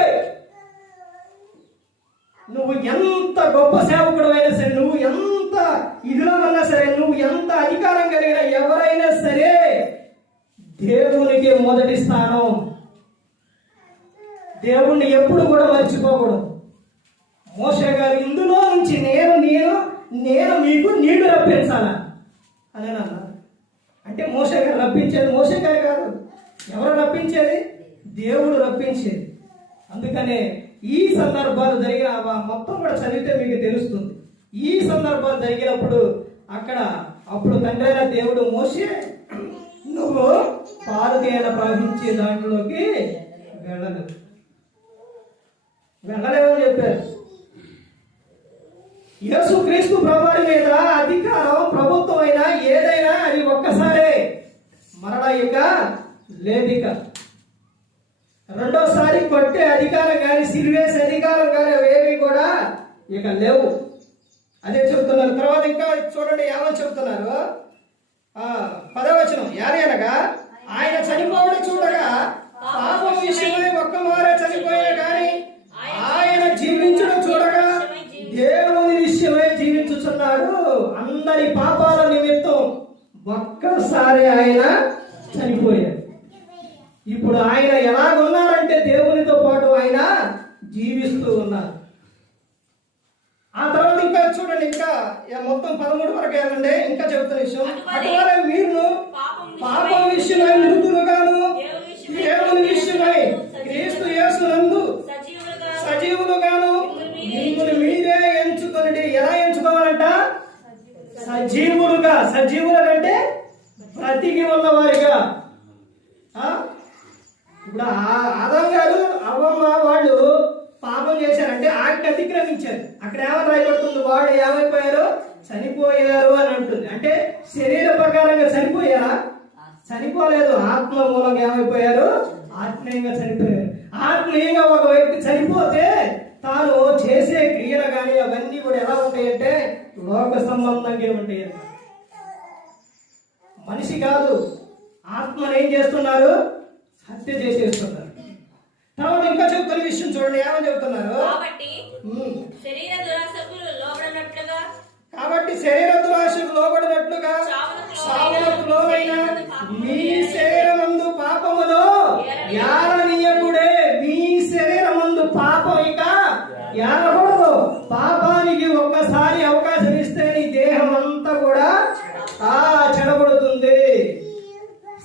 నువ్వు ఎంత గొప్ప సేవకుడు అయినా సరే, నువ్వు ఎంత ఇదిలో ఉన్నా సరే, నువ్వు ఎంత అధికారం కలిగిన ఎవరైనా సరే దేవునికి మొదటి స్థానం. దేవుణ్ణి ఎప్పుడు కూడా మర్చిపోకూడదు. మోషే గారు ఇందులో నుంచి నేను మీకు నీళ్లు రప్పించాలా అని అన్నారు. అంటే మోషే గారు రప్పించేది మోషే గారు కాదు. ఎవరు రప్పించేది? దేవుడు రప్పించేది. అందుకనే ఈ సందర్భాలు జరిగిన మొత్తం కూడా చదివితే మీకు తెలుస్తుంది. ఈ సందర్భాలు జరిగినప్పుడు అప్పుడు తండ్రి అయిన దేవుడు మోషే, నువ్వు పాలు తేనె ప్రవహించే దాంట్లోకి వెళ్ళలేవని చెప్పారు. యేసు క్రీస్తు ప్రభువారి మీద అధికారం, ప్రభుత్వం అయినా ఏదైనా అది ఒక్కసారే, మరలా ఇక లేదిక. రెండోసారి కొట్టే అధికారం కానీ సిరివేసే అధికారం కానీ అవేవి కూడా ఇక లేవు. అదే చెబుతున్నారు. తర్వాత ఇంకా చూడండి ఏమని చెబుతున్నారు. 10వ వచనం, అనగా ఆయన చనిపోవడం చూడగా పాపం విషయమై ఒక్క మారే చనిపోయిన కానీ ఆయన జీవించడం చూడగా దేవుని విషయమై జీవించుచున్నాడు. అందరి పాపాల నిమిత్తం ఒక్కసారి ఆయన చనిపోయాడు. ఇప్పుడు ఆయన ఎలాగున్నారంటే దేవునితో పాటు ఆయన జీవిస్తూ ఉన్నారు. ఆ తర్వాత ఇంకా చూడండి, ఇంకా మొత్తం 13 వరకు ఏమంటే ఇంకా చెబుతున్న విషయం, అటువలే మీరు పాపం విషయమై మృతులుగాను దేవుని విషయమై క్రీస్తు యేసునందు సజీవులుగాను మిమ్మల్ని మీరే ఎంచుకొనండి. ఎలా ఎంచుకోవాలంట? సజీవులుగా. సజీవులంటే బ్రతికి ఉన్నవారిగా. ఇప్పుడు ఆదాం గారు అవ్వమ్మ వాళ్ళు పాపం చేశారంటే ఆజ్ఞ అతిక్రమించారు. అక్కడ ఏమని రాయబడుతుంది? వాళ్ళు ఏమైపోయారు? చనిపోయారు అని అంటుంది. అంటే శరీర ప్రకారంగా చనిపోయారా? చనిపోలేదు. ఆత్మ మూలంగా ఏమైపోయారు? ఆత్మీయంగా చనిపోయారు. ఆత్మీయంగా ఒక వ్యక్తి చనిపోతే తాను చేసే క్రియలు కానీ అవన్నీ కూడా ఎలా ఉంటాయంటే లోక సంబంధంగా ఉంటాయి. మనిషి కాదు, ఆత్మను ఏం చేస్తున్నారు? హత్య చేసేస్తున్నారు. తర్వాత ఇంకా చెప్తున్న విషయం చూడండి, ఏమని చెప్తున్నారు? కాబట్టి శరీర దురాశకు లోబడినట్లుగా సావునకు లోనైన మీ శరీరమందు పాపములో యారనీయకుడే. మీ శరీరమందు పాపం ఇక యారకూడదు. పాపానికి ఒక్కసారి అవకాశం ఇస్తే నీ దేహం అంతా కూడా చెడగొడుతుంది.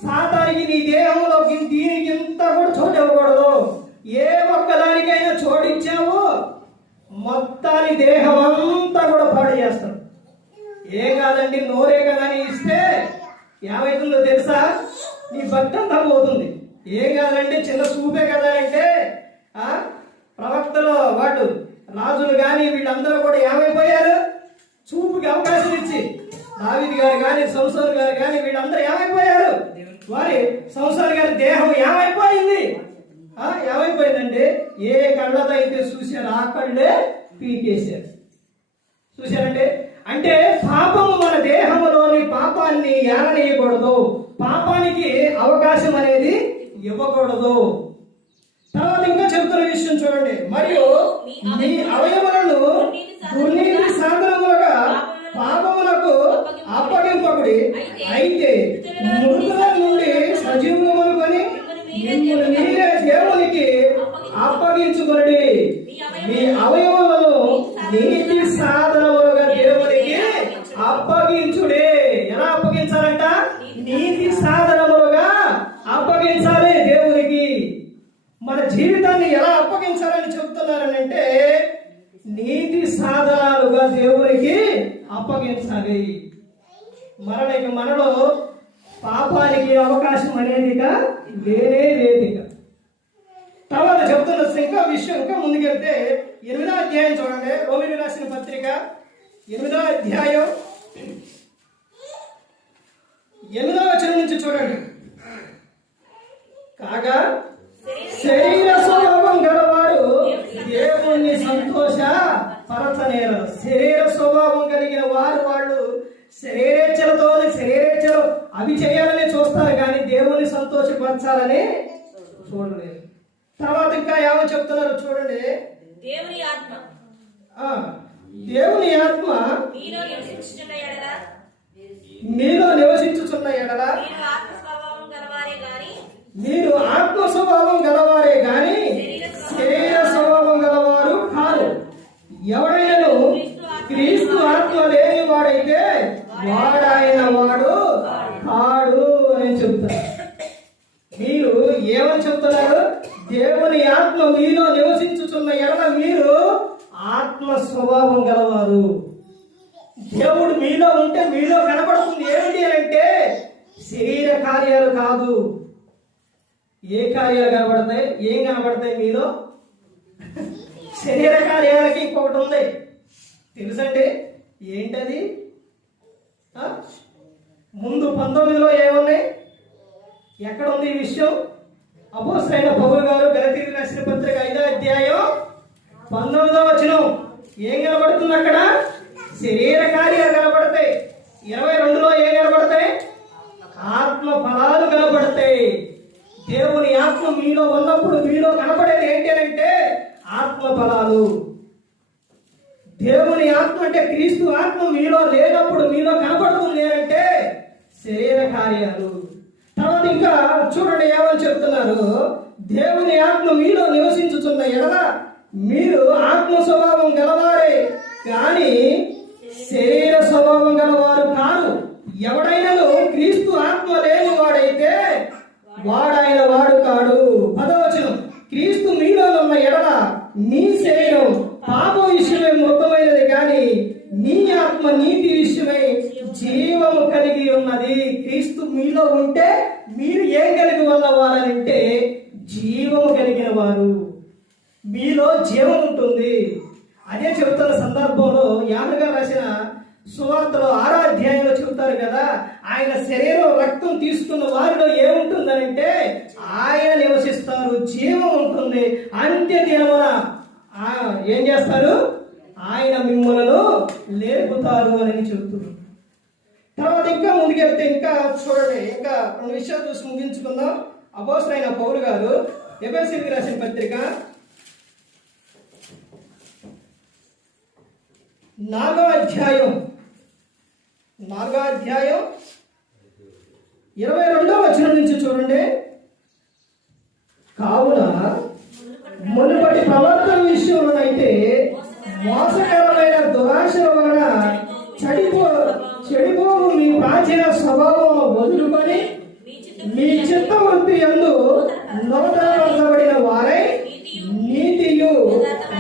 సాతానికి నీ దేహంలోకి దీనికి ఇంత కూడా చోటు ఇవ్వకూడదు. ఏ ఒక్కదానికైనా చోటిచ్చావు మొత్తాన్ని దేహం అంతా కూడా పాడు చేస్తాడు. ఏం కాదండి, నోరే కదా అని ఇస్తే ఏమైతుందో తెలుసా? నీ భక్తి అంతా పోతుంది. ఏం కాదండి, చిన్న చూపే కదా అంటే ప్రవక్తలు వాళ్ళు రాజులు కానీ వీళ్ళందరూ కూడా ఏమైపోయారు? చూపుకి అవకాశం ఇచ్చి దావీదు గారు కానీ సంసోను గారు కానీ వీళ్ళందరూ ఏమైపోయారు? వారి సంసోను గారి దేహం ఏమైపోయింది? ఏమైపోయిందంటే ఏ కళ్ళతో అయితే చూశారు ఆ కళ్ళే పీకేశారు. చూశారంటే అంటే పాపము మన దేహంలోని పాపాన్ని ఏలనీయకూడదు. పాపానికి అవకాశం అనేది ఇవ్వకూడదు. తర్వాత ఇంకా చెబుతున్న విషయం చూడండి, మరియు మీ అవయవాలను దుర్నీతి సాధనములుగా పాపములకు అప్పగింపకుడి. అయితే మృతుల నుండి సజీవులు అనుకొని మిమ్మల్ని మీరే దేవునికి అప్పగించుకొనుడి. మీ అవయవాలను నీతి సాధనములుగా దేవునికి అప్పగించుడే. ఎలా అప్పగించాలంట? నీతి సాధనములుగా అప్పగించాలి దేవునికి. మన జీవితాన్ని ఎలా అప్పగించాలని చెప్తున్నారనంటే నీతి సాధనాలుగా దేవునికి అప్పగించాలి. మనలో పాపానికి అవకాశం అనేదిగా లేనే లేదిక. తర్వాత చెప్తున్న ఇంకా విషయం ఇంకా ముందుకెళ్తే 8వ అధ్యాయం చూడండి. రోమీయులకు రాసిన పత్రిక 8వ అధ్యాయం 8వ వచనం నుంచి చూడండి. కాగా శరీర స్వభావం గలవాడు దేవుణ్ణి సంతోష పరచనేరు. శరీర స్వభావం కలిగిన వాళ్ళు శరీరేచ్ఛలు అవి చేయాలని చూస్తారు కానీ దేవుణ్ణి సంతోషపరచాలని చూడలేదు. తర్వాత ఇంకా ఏమో చెప్తున్నారు చూడండి. దేవుని ఆత్మ మీలో నివసించుచున్న ఎడల మీరు ఆత్మ స్వభావం గలవారే గాని శరీర స్వభావం గలవారు కాదు. ఎవడైనను క్రీస్తు ఆత్మ లేని వాడైతే వాడాయన వాడు కాడు అని చెప్తారు. మీరు ఏమని చెప్తున్నారు? దేవుని ఆత్మ మీలో నివసించుచున్న ఎడల మీరు ఆత్మ స్వభావం గలవారు. దేవుడు మీలో ఉంటే మీలో కనపడుతుంది ఏమిటి అంటే శరీర కార్యాలు కాదు. ఏ కార్యాలు కనబడతాయి? ఏం కనబడతాయి మీలో? శరీర కార్యాలకి ఇంకొకటి ఉంది తెలుసండి. ఏంటది? ముందు 19లో ఏమున్నాయి? ఎక్కడ ఉంది ఈ విషయం? అపోస్తలుడైన పౌలు గారు గలతీయులకు రాసిన పత్రిక 5వ అధ్యాయం 19వ వచనం ఏం కనబడుతుంది అక్కడ? శరీర కార్యాలు కనబడతాయి. 22లో ఏం కనబడతాయి? ఆత్మ ఫలాలు కనబడతాయి. దేవుని ఆత్మ మీలో ఉన్నప్పుడు మీలో కనబడేది ఏంటి అంటే ఆత్మ ఫలాలు. దేవుని ఆత్మ అంటే క్రీస్తు ఆత్మ మీలో లేనప్పుడు మీలో కనబడుతుంది అంటే శరీర కార్యాలు. తర్వాత ఇంకా చూడండి ఏమని చెప్తున్నారు? దేవుని ఆత్మ మీలో నివసించుతున్న ఎడల మీరు ఆత్మ స్వభావం గలవారే కానీ శరీర స్వభావం గలవారు కాదు. ఎవడైనను క్రీస్తు ఆత్మ లేని వాడైతే వాడాయన వాడు కాడు. 10వ వచనం క్రీస్తు మీలో ఉన్న ఎడల నీ శరీరం పాప విషయమై మృతమైనది కానీ నీ ఆత్మ నీతి విషయమై జీవము కలిగి ఉన్నది. క్రీస్తు మీలో ఉంటే మీరు ఏం కలిగి ఉన్నవారంటే జీవము కలిగిన వారు. మీలో జీవం ఉంటుంది. అదే చెబుతున్న సందర్భంలో యోహాను గారు రాసిన సువార్తలో 6వ అధ్యాయంలో చెబుతారు కదా, ఆయన శరీరం రక్తం తీసుకున్న వారిలో ఏముంటుందనంటే ఆయన నివసిస్తారు, జీవం ఉంటుంది. అంత్య దినమున ఏం చేస్తారు? ఆయన మిమ్మలను లేపుతారు అని చెబుతున్నారు. తర్వాత ఇంకా ముందుకెళ్తే ఇంకా చూడండి, ఇంకా 2 విషయాలు చూసి ముగించుకుందాం. అపోస్తలుడైన పౌలు గారు ఎఫెసీయులకు రాసిన పత్రిక 4వ అధ్యాయం 22వ వచనం నుంచి చూడండి. కావున మునుపటి ప్రవర్తన విషయంలోనైతే మోసకరమైన దురాశల వలన చెడిపోవు మీ ప్రాచీన స్వభావం వదులుకొని మీ చిత్త వృత్తి యందు నూతనపరచబడిన వారై నీతియు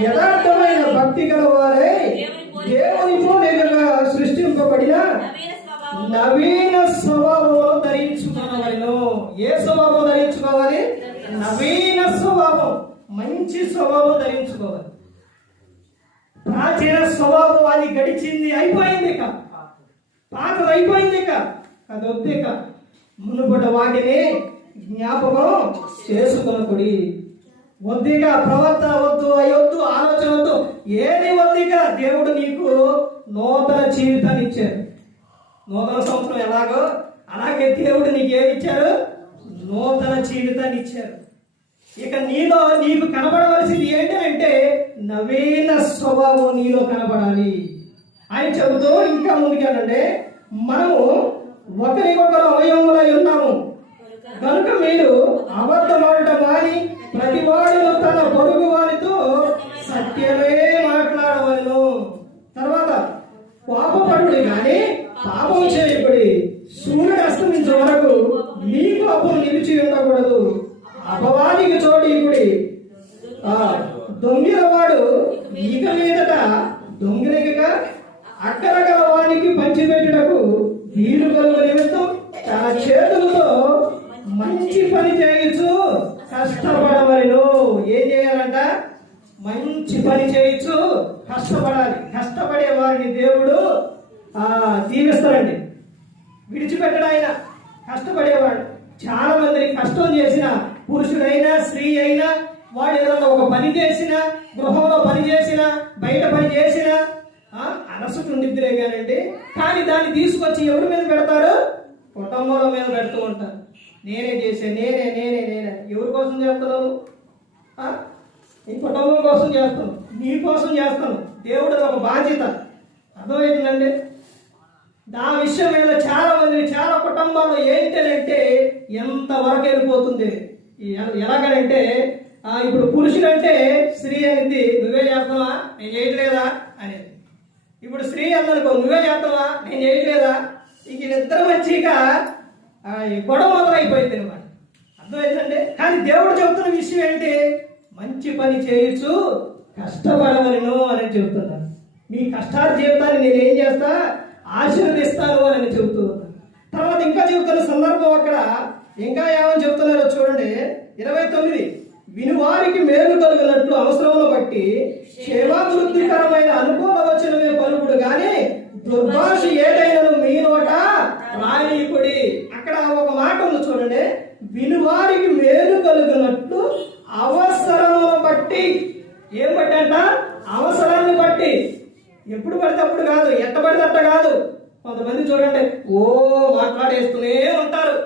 యథార్థమైన భక్తి గల వారై దేవుని పోలికగా సృష్టింపబడిన నవీన స్వభావం ధరించుకోవాలను. ఏ స్వభావం ధరించుకోవాలి? నవీన స్వభావం, మంచి స్వభావం ధరించుకోవాలి. ప్రాచీన స్వభావం అది గడిచింది, అయిపోయింది. పాతది అయిపోయింది. అది వద్దు. మునుపటి వాటిని జ్ఞాపకం చేసుకొనకుడి. వద్దిగా ప్రవర్తన వద్దు, అయ్యొద్దు, ఆలోచన వద్దు, ఏది వద్దిగా. దేవుడు నీకు నూతన జీవితాన్ని ఇచ్చారు. నూతన సంవత్సరం ఎలాగో అలాగే దేవుడు నీకు ఏమి ఇచ్చారు? నూతన జీవితాన్ని ఇచ్చారు. ఇక నీకు కనబడవలసింది ఏంటంటే నవీన స్వభావం నీలో కనబడాలి అని చెబుతూ ఇంకా ముందుకెళ్ళండి. మనము ఒకరికొకరు అవయవములై ఉన్నాము కనుక మీరు అబద్ధమాడటం మాని ప్రతివాడు తన పొరుగు వారితో సత్యమే మాట్లాడవలను. తర్వాత పాపపడుడి కానీ పాపం చేయకుడి. సూర్యుడు అస్తమించే వరకు మీ పాపం నిలిచి ఉండకూడదు. అపవాదికి చోటీకుడి. దొంగిల వాడు ఇక మీదట దొంగిలిగా అక్కర గల వానికి పంచిపెట్టుటకు వీలు కలుగు నిమిత్తం తన చేతులతో మంచి పని చేయొచ్చు కష్టపడవలను. ఏం చేయాలంట? మంచి పని చేయొచ్చు, కష్టపడాలి. కష్టపడే వారిని దేవుడు దీవిస్తాడండి, విడిచిపెట్టడు ఆయన. కష్టపడేవాడు చాలా మందిని కష్టం చేసిన పురుషుడైనా స్త్రీ అయినా వాడు ఏదన్నా ఒక పని చేసినా, గృహంలో పని చేసినా, బయట పని చేసినా అలసట ఉండిద్దిరే కానండి. కానీ దాన్ని తీసుకొచ్చి ఎవరి మీద పెడతారు? కుటుంబాల మీద పెడుతూ ఉంటారు. నేనే చేశాను, నేనే. ఎవరి కోసం చేస్తున్నావు? నీ కుటుంబం కోసం చేస్తాను, నీ కోసం చేస్తాను. దేవుడు ఒక బాధ్యత. అర్థమవుతుందండి? ఆ విషయం మీద చాలా మంది, చాలా కుటుంబాల్లో ఏంటంటే ఎంతవరకు వెళ్ళిపోతుంది. ఎలాగనంటే ఇప్పుడు పురుషుడు అంటే స్త్రీ అనేది నువ్వే చేస్తావా, నేను చేయట్లేదా అనేది. ఇప్పుడు స్త్రీ అందనుకో, నువ్వే చేస్తావా, నేను చేయట్లేదా. ఇంక వీళ్ళిద్దరు మంచిగా గొడవ మొదలైపోయింది అనమాట. అర్థమైందండి? కానీ దేవుడు చెబుతున్న విషయం ఏంటి? మంచి పని చేయొచ్చు, కష్టపడవలను అని చెబుతున్నాను. మీ కష్టాల జీవితాన్ని నేనేం చేస్తా, ఆశీర్వదిస్తాను అని చెబుతూ ఉన్నాను. తర్వాత ఇంకా చెబుతున్న సందర్భం అక్కడ ఇంకా ఏమని చెబుతున్నారో చూడండి. 29 వినువారికి మేలు కలిగినట్లు అవసరమును బట్టి క్షేమాభివృద్ధికరమైన అనుకూల వచనమే పలుకుడు గాని దుర్భాష ఏదైనా మీ నోట రానీకుడి. అక్కడ ఒక మాట ఉంది చూడండి. వినువారికి మేలు కలిగినట్లు అవసరమును బట్టి. ఏం బట్టి అంట? అవసరాన్ని బట్టి. ఎప్పుడు పడితే అప్పుడు కాదు, ఎట్ట పడితే అట్ట కాదు. కొంతమంది చూడండి మాట్లాడేస్తూనే ఉంటారు.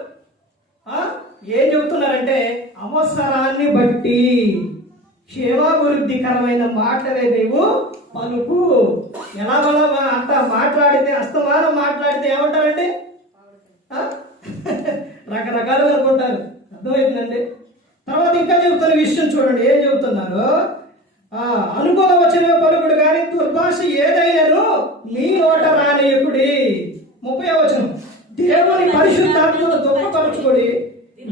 ఏం చెబుతున్నారంటే అవసరాన్ని బట్టి క్షేమాభివృద్ధికరమైన మాటలే నీవు పలుకు. ఎలా అంత మాట్లాడితే, అస్తమానం మాట్లాడితే ఏమంటారండి? రకరకాలు అనుకుంటారు. అర్థమవుతుందండి? తర్వాత ఇంకా చెబుతున్న విషయం చూడండి. ఏం చెబుతున్నారు? అనుకూల వచనమే పలుకుడు కానీ దుర్భాష ఏదైనాను మీ నోట రానియకుడి. 30వ వచనం. దేవుని పరిశుద్ధాత్మను దుఃఖపరచుకొని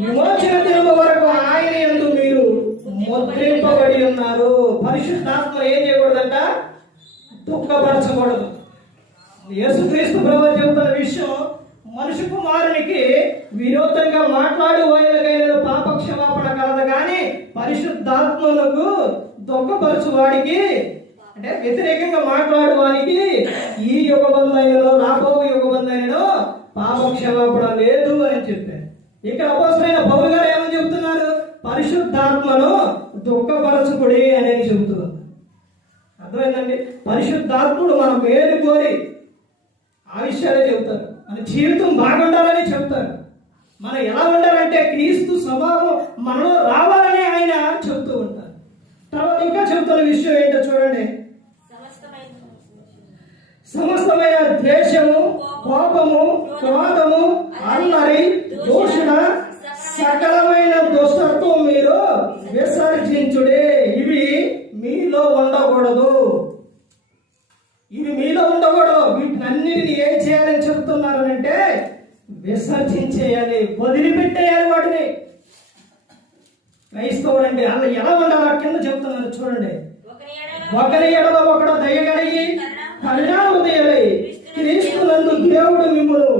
విమోచన దినం వరకు ఆయన యందు మీరు ముద్రింపబడి ఉన్నారు. పరిశుద్ధాత్మ ఏం చేయకూడదంట? దుఃఖపరచకూడదు. యేసుక్రీస్తు ప్రభువు చెబుతున్న విషయం, మనుషు కుమారునికి విరోధంగా మాట్లాడు వాయిలకైన పాప క్షమాపణ కలదు కానీ పరిశుద్ధాత్మలకు దుఃఖపరచు వాడికి, అంటే వ్యతిరేకంగా మాట్లాడు వానికి ఈ యుగబంధైనలో రాబో యుగబంధైనలో పాప క్షమాపణ లేదు అని చెప్పారు. ఇక్కడ అపోస్తలుడైన పౌలు గారు ఏమని చెబుతున్నారు? పరిశుద్ధాత్మను దుఃఖపరచుకుడి అనేది చెబుతున్నారు. అర్థమైందండి? పరిశుద్ధాత్ముడు మన మేలు కోరి ఆ విషయాలే చెబుతారు. మన జీవితం బాగుండాలని చెబుతారు. మనం ఎలా ఉండాలంటే క్రీస్తు స్వభావం మనలో రావాలని ఆయన చెబుతూ ఉంటారు. తర్వాత ఇంకా చెబుతున్న విషయం ఏంటో చూడండి. సమస్తమైన ద్వేషము, కోపము, క్రోధము, అల్లరి, దూషణ, సకలమైన దుష్టత్వం మీరు విసర్జించుడే. ఇవి మీలో ఉండకూడదు. వీటినన్నిటిని ఏం చేయాలని చెబుతున్నారనంటే విసర్జించేయాలి, వదిలిపెట్టేయాలి వాటిని. క్రైస్తవుడు అంటే అలా ఎలా ఉండాలి కింద చెబుతున్నారు చూడండి. ఒకరి ఎడల ఒకడు దయగలిగి కరుణాహృదయులై క్రీస్తునందు దేవుడు మిమ్మును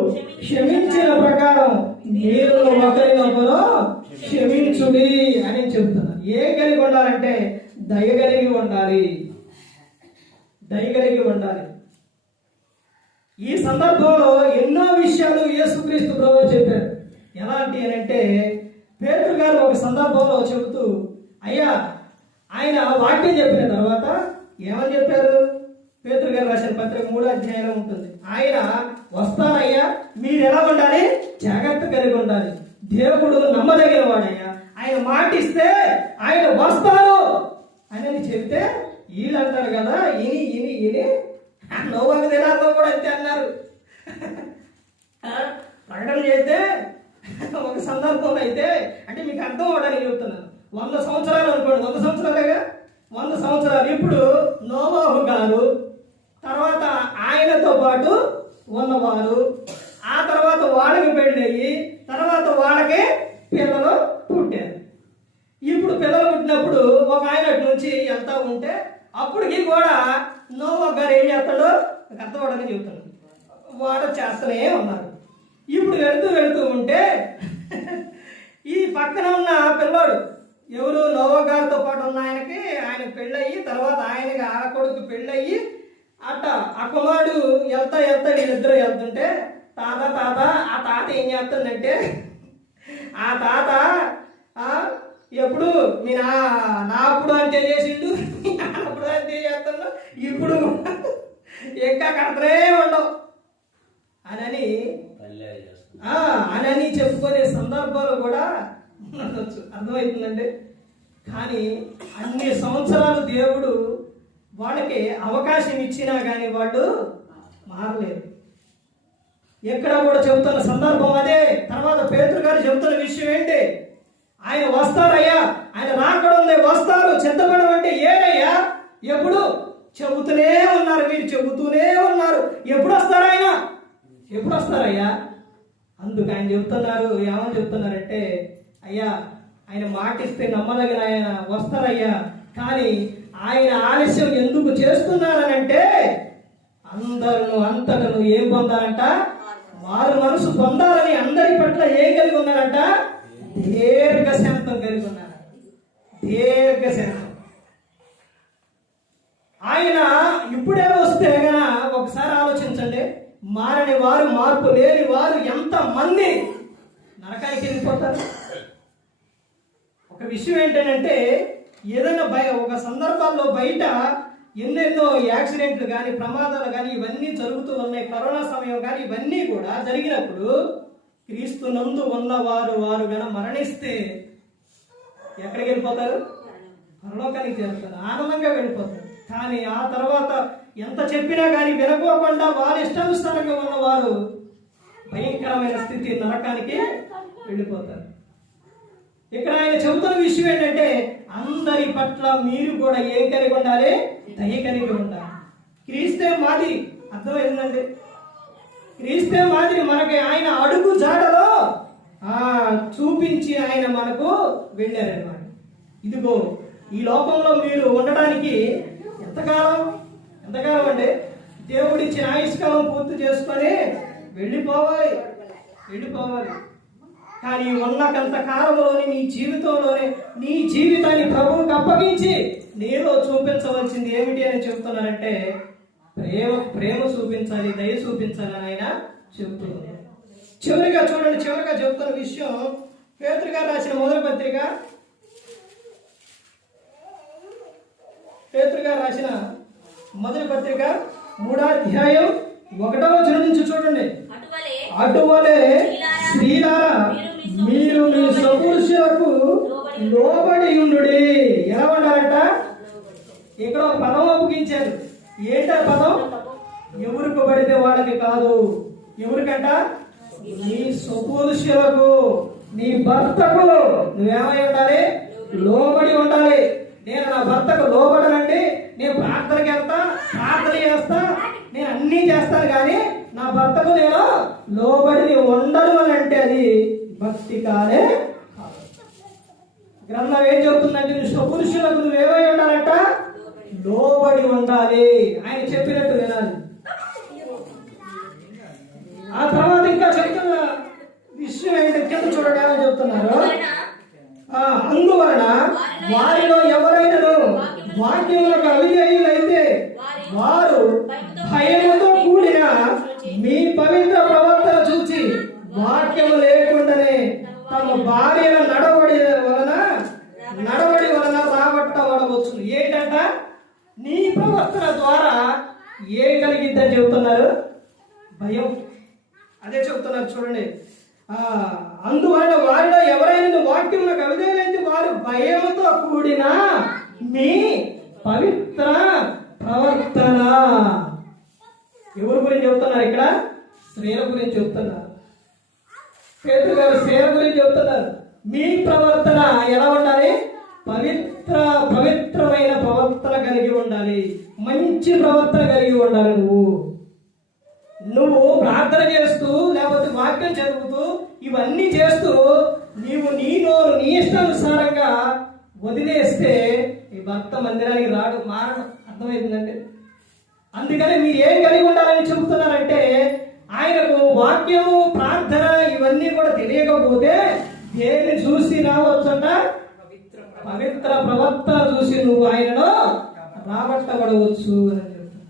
క్షమించిన ప్రకారం మీరు ఒకరినొకరు క్షమించుడి అని చెబుతున్నారు. ఏం కలిగి ఉండాలంటే దయగలిగి ఉండాలి, దయగలిగి ఉండాలి. ఈ సందర్భంలో ఎన్నో విషయాలు యేసుక్రీస్తు ప్రభువు చెప్పారు. ఎలాంటి అంటే పేతురు గారు ఒక సందర్భంలో చెబుతూ, అయ్యా ఆయన వాక్యం చెప్పిన తర్వాత ఏమని చెప్పారు? పేతురు గారు రాసిన పత్రిక 3వ అధ్యాయంలో ఉంటుంది. ఆయన వస్తానయ్యా, మీరు ఎలా ఉండాలి? జాగ్రత్త కలిగి ఉండాలి. దేవుడు నమ్మదగిన వాడయ్యా, ఆయన మాటిస్తే ఆయన వస్తాను అని చెబితే వీళ్ళు అంటారు కదా, ఇని నవ్వాక దినాల్లో కూడా అంతే అన్నారు. ప్రకటన చేస్తే ఒక సందర్భంలో అయితే, అంటే మీకు అర్థం అవడానికి చెబుతున్నాను. 100 సంవత్సరాలు అనుకోండి, 100 సంవత్సరాలుగా 100 సంవత్సరాలు. ఇప్పుడు నోవాహు గారు, తర్వాత ఆయనతో పాటు ఉన్నవారు, ఆ తర్వాత వాళ్ళకి పెళ్ళయ్యి, తర్వాత వాళ్ళకి పిల్లలు పుట్టారు. ఇప్పుడు పిల్లలు పుట్టినప్పుడు ఒక ఆయన నుంచి వెళ్తా ఉంటే అప్పటికి కూడా నోవాహు గారు ఏం చేస్తాడో అర్థపడని చెబుతాడు. వాడు చేస్తూనే ఉన్నారు. ఇప్పుడు వెళుతూ ఉంటే ఈ పక్కన ఉన్న పిల్లోడు ఎవరు? నోవాహు గారితో పాటు ఉన్న ఆయన పెళ్ళయ్యి, తర్వాత ఆయనకి ఆ కొడుకు పెళ్ళయ్యి, అట్ట ఆ కుమారుడు వెళ్తా వీళ్ళిద్దరు వెళ్తుంటే తాత ఆ తాత ఏం చేస్తుందంటే, ఆ తాత ఎప్పుడు మీ నా అప్పుడు అంతే చేసిండు, అప్పుడు అంతే చేస్తుండు, ఇప్పుడు ఇంకా కడతనే ఉండవు అని చెప్పుకునే సందర్భాలు కూడా ఉండొచ్చు. అర్థమవుతుందండి? కానీ అన్ని సంవత్సరాలు దేవుడు వాళ్ళకి అవకాశం ఇచ్చినా కానీ వాళ్ళు మారలేదు. ఎక్కడ కూడా చెబుతున్న సందర్భం అదే. తర్వాత పేతురు గారు చెబుతున్న విషయం ఏంటి? ఆయన వస్తారయ్యా, ఆయన రాకడ ఉంది, వస్తారు, సిద్ధపడం అంటే ఏడయ్యా? ఎప్పుడు చెబుతూనే ఉన్నారు, మీరు చెబుతూనే ఉన్నారు. ఎప్పుడు వస్తారు ఆయన? ఎప్పుడు వస్తారయ్యా? అందుకు ఆయన చెబుతున్నారు, ఏమని చెప్తున్నారంటే, అయ్యా ఆయన మాటిస్తే నమ్మదగిన ఆయన, వస్తారయ్యా. కానీ ఆయన ఆలస్యం ఎందుకు చేస్తున్నారనంటే అందరూ అంతటను ఏం పొందాలంట? మారు మనసు పొందాలని అందరి పట్ల ఏం కలిగి ఉన్నారంట? దీర్ఘశాంతం కలిగి ఉన్నారు. దీర్ఘశాంతం. ఆయన ఇప్పుడే వస్తే గనా ఒకసారి ఆలోచించండి, మారని వారు, మార్పు లేని వారు ఎంత మంది నరకానికి వెళ్ళిపోతారు. ఒక విషయం ఏంటంటే, ఏదైనా ఒక సందర్భాల్లో బయట ఎన్నెన్నో యాక్సిడెంట్లు కానీ, ప్రమాదాలు కానీ ఇవన్నీ జరుగుతూ ఉన్నాయి. కరోనా సమయం కానీ ఇవన్నీ కూడా జరిగినప్పుడు క్రీస్తు నందు ఉన్నవారు వారు గన మరణిస్తే ఎక్కడికి వెళ్ళిపోతారు? పరలోకానికి చేరుతారు, ఆనందంగా వెళ్ళిపోతారు. కానీ ఆ తర్వాత ఎంత చెప్పినా కానీ వినకోకుండా వారి ఇష్టానుసారంగా ఉన్నవారు భయంకరమైన స్థితి, నరకానికి వెళ్ళిపోతారు. ఇక్కడ ఆయన చెబుతున్న విషయం ఏంటంటే, అందరి పట్ల మీరు కూడా ఏం కలిగి ఉండాలి? దయ కలిగి ఉండాలి. క్రీస్తే మాదిరి, అర్థమైందండి? క్రీస్తే మాదిరి మనకి ఆయన అడుగు జాడలో చూపించి ఆయన మనకు వెళ్ళారన్నమాట. ఇదిగో ఈ లోకంలో మీరు ఉండడానికి ఎంతకాలం అండి? దేవుడిచ్చిన ఆయుష్కాలం పూర్తి చేసుకొని వెళ్ళిపోవాలి. కానీ ఉన్నంత కాలంలోని నీ జీవితంలోనే నీ జీవితాన్ని ప్రభువుకి అప్పగించి నీలో చూపించవలసింది ఏమిటి అని చెప్తున్నారంటే, ప్రేమ చూపించాలి, దయ చూపించాలి అని ఆయన చెబుతున్నారు. చివరిగా చూడండి, చివరిగా చెబుతున్న విషయం పేతురు గారు రాసిన మొదటి పత్రిక, పేతురు గారు రాసిన మొదటి పత్రిక 3వ అధ్యాయం 1వ వచనం నుంచి చూడండి. అటువలే స్త్రీలారా మీరు మీ స్వపురుషులకు లోబడి ఉండుడి. ఎలా ఉండాలంట? ఇక్కడ ఒక పదం అప్పగించారు. ఏంటా పదం? ఎవరికి పడితే వాళ్ళకి కాదు. ఎవరికంట? నీ స్వపురుషులకు, నీ భర్తకు నువ్వేమై ఉండాలి? లోబడి ఉండాలి. నేను నా భర్తకు లోబడనండి, నేను ప్రార్థనకి వెళ్తా, ప్రార్థన చేస్తా, నేను అన్నీ చేస్తాను, కానీ నా భర్తకు నేను లోబడి ఉండను అని అంటే అది భక్తి కాదే. గ్రంథం ఏం చెబుతుందంటే, నువ్వు స్వపురుషులకు నువ్వేమై ఉండాలంట? లోబడి ఉండాలి. ఆయన చెప్పినట్టు వినాలి. ఆ తర్వాత ఇంకా చెప్తున్న విషయం ఏంటంటే, కింద చూడండి ఏమని చెప్తున్నారు. అందువలన వారిలో ఎవరైనా వాక్యములకు అవిధేయులైతే వారు భయముతో కూడిన మీ పవిత్ర ప్రవర్తన చూసి వాక్యము లేకుండానే తమ భార్యల నడవడి వలన రాబట్టబడవచ్చు. ఏంటంట? నీ ప్రవర్తన ద్వారా ఏం కలిగిద్దని చెబుతున్నారు? భయం. అదే చెబుతున్నారు చూడండి. అందువలన వారిలో ఎవరైనా వాక్యములకు అవిధేయులైతే వారు భయముతో కూడిన మీ పవిత్ర ప్రవర్తన. ఎవరి గురించి చెబుతున్నారు ఇక్కడ? స్త్రీల గురించి చెబుతున్నారు. పేతురు గారు స్త్రీల గురించి చెబుతున్నారు. మీ ప్రవర్తన ఎలా ఉండాలి? పవిత్రమైన ప్రవర్తన కలిగి ఉండాలి. మంచి ప్రవర్తన కలిగి ఉండాలి. నువ్వు ప్రార్థన చేస్తూ, లేకపోతే వాక్యం చదువుతూ, ఇవన్నీ చేస్తూ నీవు నీ నోరు నీ ఇష్టానుసారంగా వదిలేస్తే ఈ భర్త మందిరానికి రాడు, మారడం. అర్థమవుతుందండి? అందుకని మీరు ఏం కలిగి ఉండాలని చెబుతున్నారంటే, ఆయనకు వాక్యము, ప్రార్థన ఇవన్నీ కూడా తెలియకపోతే దేన్ని చూసి రావచ్చంట? పవిత్ర ప్రవర్తన చూసి నువ్వు ఆయనలో రాబట్టబడవచ్చు అని చెప్తున్నారు.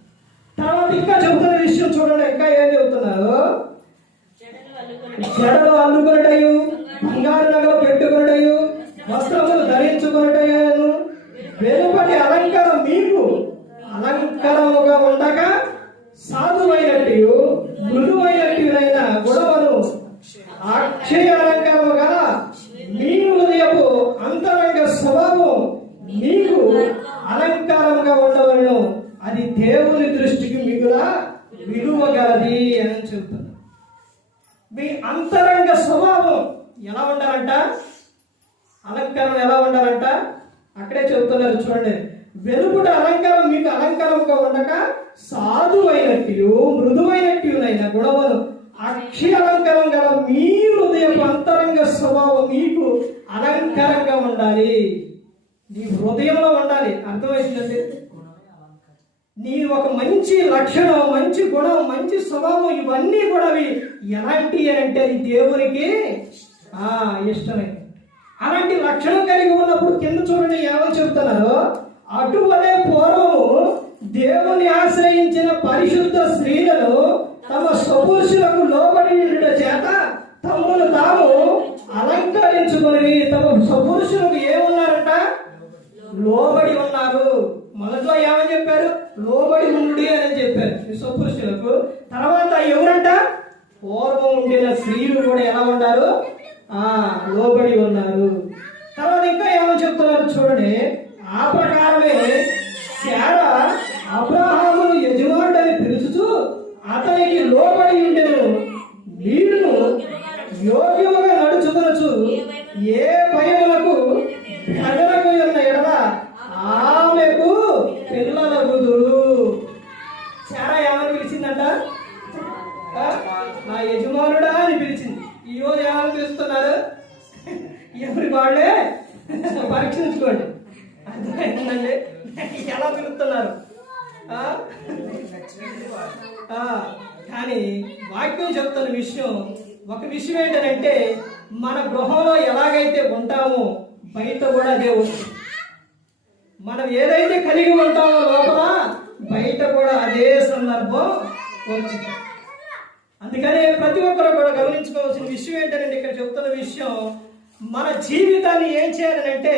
తర్వాత ఇంకా చెబుతున్న విషయం చూడండి, ఇంకా ఏం చెబుతున్నారు? జడలు అల్లుకొనటయు, బంగారు నగలు పెట్టుకొనటయు, వస్త్రములు ధరించుకొనటయు, వెలుపటి అలంకారం మీకు అలంకారముగా ఉండక సాధువైనట్టు మృదువైనట్టునైన గుణమును అక్షయ అలంకారము గల మీ హృదయపు అంతరంగ స్వభావం మీకు అలంకారంగా ఉండవలను, అది దేవుని దృష్టికి మిగుల విలువ గలది అని చెబుతున్నారు. మీ అంతరంగ స్వభావం ఎలా ఉండాలంట? అలంకారం ఎలా ఉండాలంట? అక్కడే చెబుతున్నారు చూడండి. వెలుపుట అలంకారం మీకు అలంకారంగా ఉండక సాధువైనట్టు మృదువైనట్టునైన గుణములు అక్షి అలంకారం గల మీ హృదయపు అంతరంగ స్వభావం మీకు అలంకారంగా ఉండాలి. నీ హృదయంలో ఉండాలి. అర్థమైందండి? నీ ఒక మంచి లక్షణం, మంచి గుణం, మంచి స్వభావం, ఇవన్నీ కూడా అవి ఎలాంటి అంటే అది దేవునికి ఇష్టమైంది. అలాంటి లక్షణం కలిగి ఉన్నప్పుడు కింద చూడండి ఏమని చెబుతున్నారు. అటువలే పూర్వము దేవుని ఆశ్రయించిన పరిశుద్ధ స్త్రీలను తమ స్వపురుషులకు లోబడి చేత తమను తాము అలంకరించుకొని తమ స్వపురుషులకు ఏమున్నారంట? లోబడి ఉన్నారు. మొదట్లో ఏమని చెప్పారు? లోబడి ఉండి అని చెప్పారు ఈ స్వపురుషులకు. తర్వాత ఎవరంట? పూర్వం ఉండిన స్త్రీలు కూడా ఎలా ఉన్నారు? లోబడి ఉన్నారు. తర్వాత ఇంకా ఏమని చెప్తున్నారు చూడండి. ఆ ప్రకారమే శారా అబ్రహామును యజమానుడని పిలుచుచు అతనికి లోబడి ఉండెను. వీరును యోగ్యముగా నడుచుకొనొచ్చు ఏ భయములకు ప్రజలకు ఉన్న ఎడల ఆమెకు పిల్లలగుదురు. శారా ఏమని పిలిచిందంట? నా యజమానుడా అని పిలిచింది. ఈ రోజు ఏమని పిలుస్తున్నారు? ఎవరి వాళ్ళే పరీక్షించుకోండి. అర్థమైందండి ఎలా పిలుస్తున్నారు? కానీ వాక్యం చెప్తున్న విషయం, ఒక విషయం ఏంటంటే మన గృహంలో ఎలాగైతే ఉంటామో బయట కూడా అదే వస్తుంది. మనం ఏదైతే కలిగి ఉంటామో లోపల బయట కూడా అదే సందర్భం వచ్చింది. అందుకని ప్రతి ఒక్కరు కూడా గమనించుకోవాల్సిన విషయం ఏంటంటే ఇక్కడ చెప్తున్న విషయం, మన జీవితాన్ని ఏం చేయాలంటే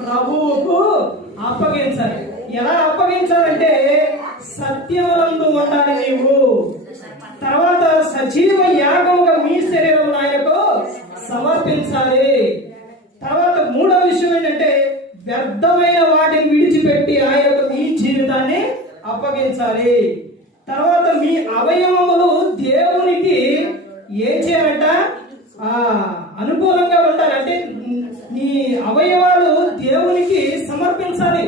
ప్రభువుకు అప్పగించాలి. ఎలా అప్పగించాలంటే సత్యమునందు ఉండాలి నీవు. తర్వాత సజీవ యాగముగా మీ శరీరం ఆయనకు సమర్పించాలి. తర్వాత మూడో విషయం ఏంటంటే వ్యర్థమైన వాటిని విడిచిపెట్టి ఆయనకు మీ జీవితాన్ని అప్పగించాలి. తర్వాత మీ అవయవములు దేవునికి ఏం చేయాలంట? అనుకూలంగా ఉండాలి. అంటే నీ అవయవాలు దేవునికి సమర్పించాలి.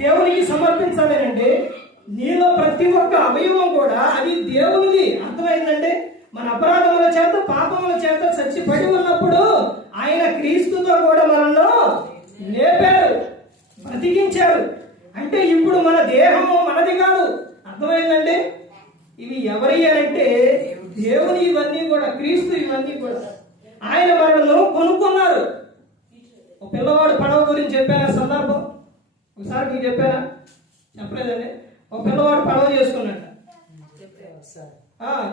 దేవునికి సమర్పించాలి అంటే నీలో ప్రతి ఒక్క అవయవం కూడా అది దేవునిది. అర్థమైందంటే మన అపరాధముల చేత పాపముల చేత చచ్చిపడి ఉన్నప్పుడు ఆయన క్రీస్తుతో కూడా మనల్ని లేపాడు, బ్రతికించాడు. అంటే ఇప్పుడు మన దేహము మనది కాదు. అర్థమైందండి? ఇవి ఎవరి అంటే దేవుని. ఇవన్నీ కూడా క్రీస్తు. ఇవన్నీ కూడా ఆయన వాళ్ళను కొనుక్కున్నారు. ఒక పిల్లవాడు పడవ గురించి చెప్పాను సందర్భం ఒకసారి మీకు చెప్పారా? చెప్పలేదండి. ఒక పిల్లవాడు పడవ చేసుకున్నట్ట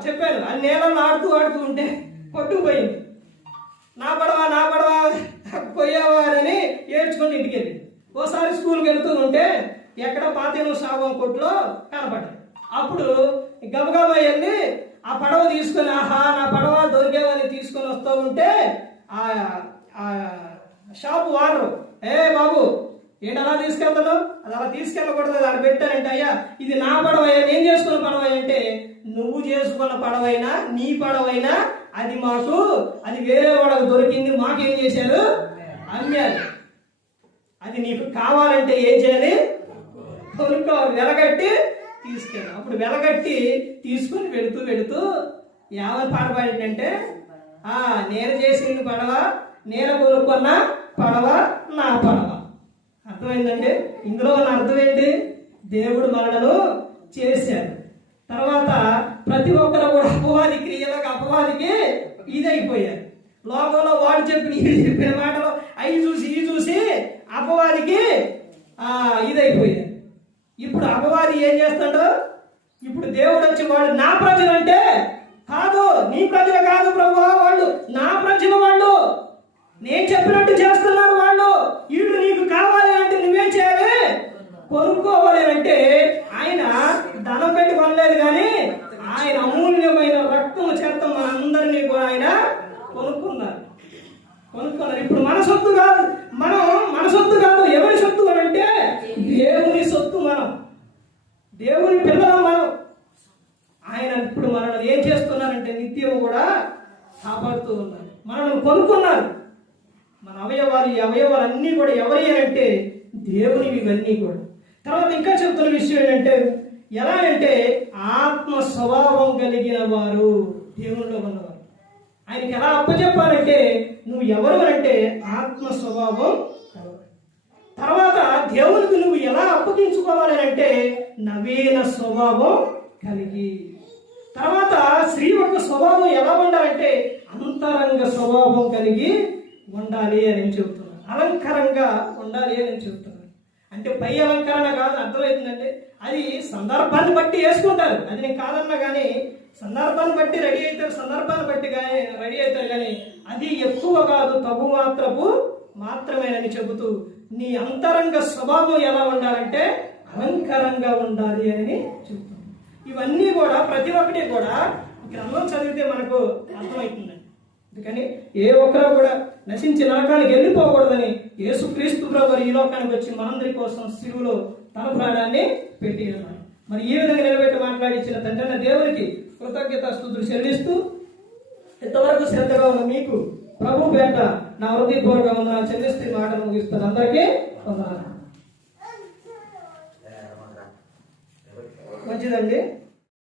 చెప్పాను. అది నీళ్ళని ఆడుతూ ఉంటే కొట్టుకుపోయింది. నా పడవ పోయావా అని ఏడ్చుకొని ఇంటికి వెళ్ళింది. ఓసారి స్కూల్కి వెళ్తూ ఉంటే ఎక్కడ పాతేను సాగం కొట్లో కనపడ్డాడు. అప్పుడు గబగబా వెళ్ళి ఆ పడవ తీసుకొని నా పడవ దొరికేవని తీసుకొని వస్తూ ఉంటే ఆ షాపు వాడరు, బాబు ఏంటి అలా తీసుకెళ్తాను? అది అలా తీసుకెళ్ళకూడదు, అది పెట్టానంటే అయ్యా ఇది నా పడవయ్యా, నేను చేసుకున్న పడవ అంటే నువ్వు చేసుకున్న పడవైనా నీ పడవైనా అది మాకు, అది వేరే వాళ్ళకు దొరికింది, మాకేం చేశారు? అమ్మారు. అది నీకు కావాలంటే ఏం చేయాలి? కొనుక్కోవాలి, వెలగట్టి తీసుకెళ్ళి. అప్పుడు వెలగట్టి తీసుకుని వెళుతూ ఏమని పాట పాడిందంటే నేను చేసిన పడవ, నేను కొనుక్కున్న పడవ నా పడవ. అర్థమైందండి? ఇందులో ఉన్న అర్థం ఏంటి? దేవుడు మనలను చేశాడు. తర్వాత ప్రతి ఒక్కరు కూడా అపవాది క్రియలకు అపవాదికి ఇదైపోయారు. లోకంలో వాడు చెప్పిన మాటలు అవి చూసి ఈ చూసి అపవాదికి ఇదైపోయారు. ఇప్పుడు అపవాది ఏం చేస్తాడు? ఇప్పుడు దేవుడు వచ్చి వాడు నా ప్రజలు అంటే కాదు, నీ ప్రజలు కాదు ప్రభువా, వాళ్ళు నా ప్రజలు, వాళ్ళు నేను చెప్పినట్టు చేస్తున్నారు, వాళ్ళు వీళ్ళు నీకు కావాలి అంటే నువ్వేం చేయాలి? కొనుక్కోవాలి. అంటే ఆయన ధనం పెట్టి కొనలేదు, కానీ ఆయన అమూల్యమైన రక్తం చేత మనందరినీ కూడా ఆయన కొనుక్కున్నారు. ఇప్పుడు మన సొత్తు కాదు, మన సొత్తు కొనుక్కున్నారు. మన అవయవాలు, ఈ అవయవాలన్నీ కూడా ఎవరి అంటే దేవునివి ఇవన్నీ కూడా. తర్వాత ఇంకా చెప్తున్న విషయం ఏంటంటే ఎలా అంటే ఆత్మ స్వభావం కలిగిన వారు దేవునిలో ఉన్నవారు. ఆయనకి ఎలా అప్పచెప్పాలంటే నువ్వు ఎవరు అంటే ఆత్మ స్వభావం కలవారు. తర్వాత దేవునికి నువ్వు ఎలా అప్పగించుకోవాలి అంటే నవీన స్వభావం కలిగి. తర్వాత స్త్రీ యొక్క స్వభావం ఎలా ఉండాలంటే అంతరంగ స్వభావం కలిగి ఉండాలి అని చెబుతున్నాను. అలంకారంగా ఉండాలి అని చెబుతున్నాను. అంటే పై అలంకరణ కాదు, అర్థమవుతుందంటే అది సందర్భాన్ని బట్టి వేసుకుంటారు, అది నేను కాదన్నా కానీ సందర్భాన్ని బట్టి రెడీ అవుతారు, సందర్భాన్ని బట్టి కానీ రెడీ అవుతారు, కానీ అది ఎక్కువ కాదు, తగు మాత్రమేనని చెబుతూ నీ అంతరంగ స్వభావం ఎలా ఉండాలంటే అలంకారంగా ఉండాలి అని చెబుతున్నాను. ఇవన్నీ కూడా ప్రతి ఒక్కటి కూడా గ్రంథం చదివితే మనకు అర్థమవుతుందండి. అందుకని ఏ ఒక్కరు కూడా నశించి నరకానికి వెళ్ళిపోకూడదని యేసుక్రీస్తు ప్రభువు ఈ లోకానికి వచ్చి మనందరి కోసం సిలువలో తన ప్రాణాన్ని పెట్టి ఉన్నాడు. మరి ఈ విధంగా నిలబెట్టి మాట్లాడించిన తండ్రి దేవునికి కృతజ్ఞత స్తుతులు చెల్లిస్తూ ఇంతవరకు శ్రద్ధగా ఉన్న మీకు ప్రభు పేట నా హృదయపూర్వక వందనాలు చెల్లిస్తూ మాటలు ముగిస్తాను. అందరికీ వందనాలు. మంచిదండి.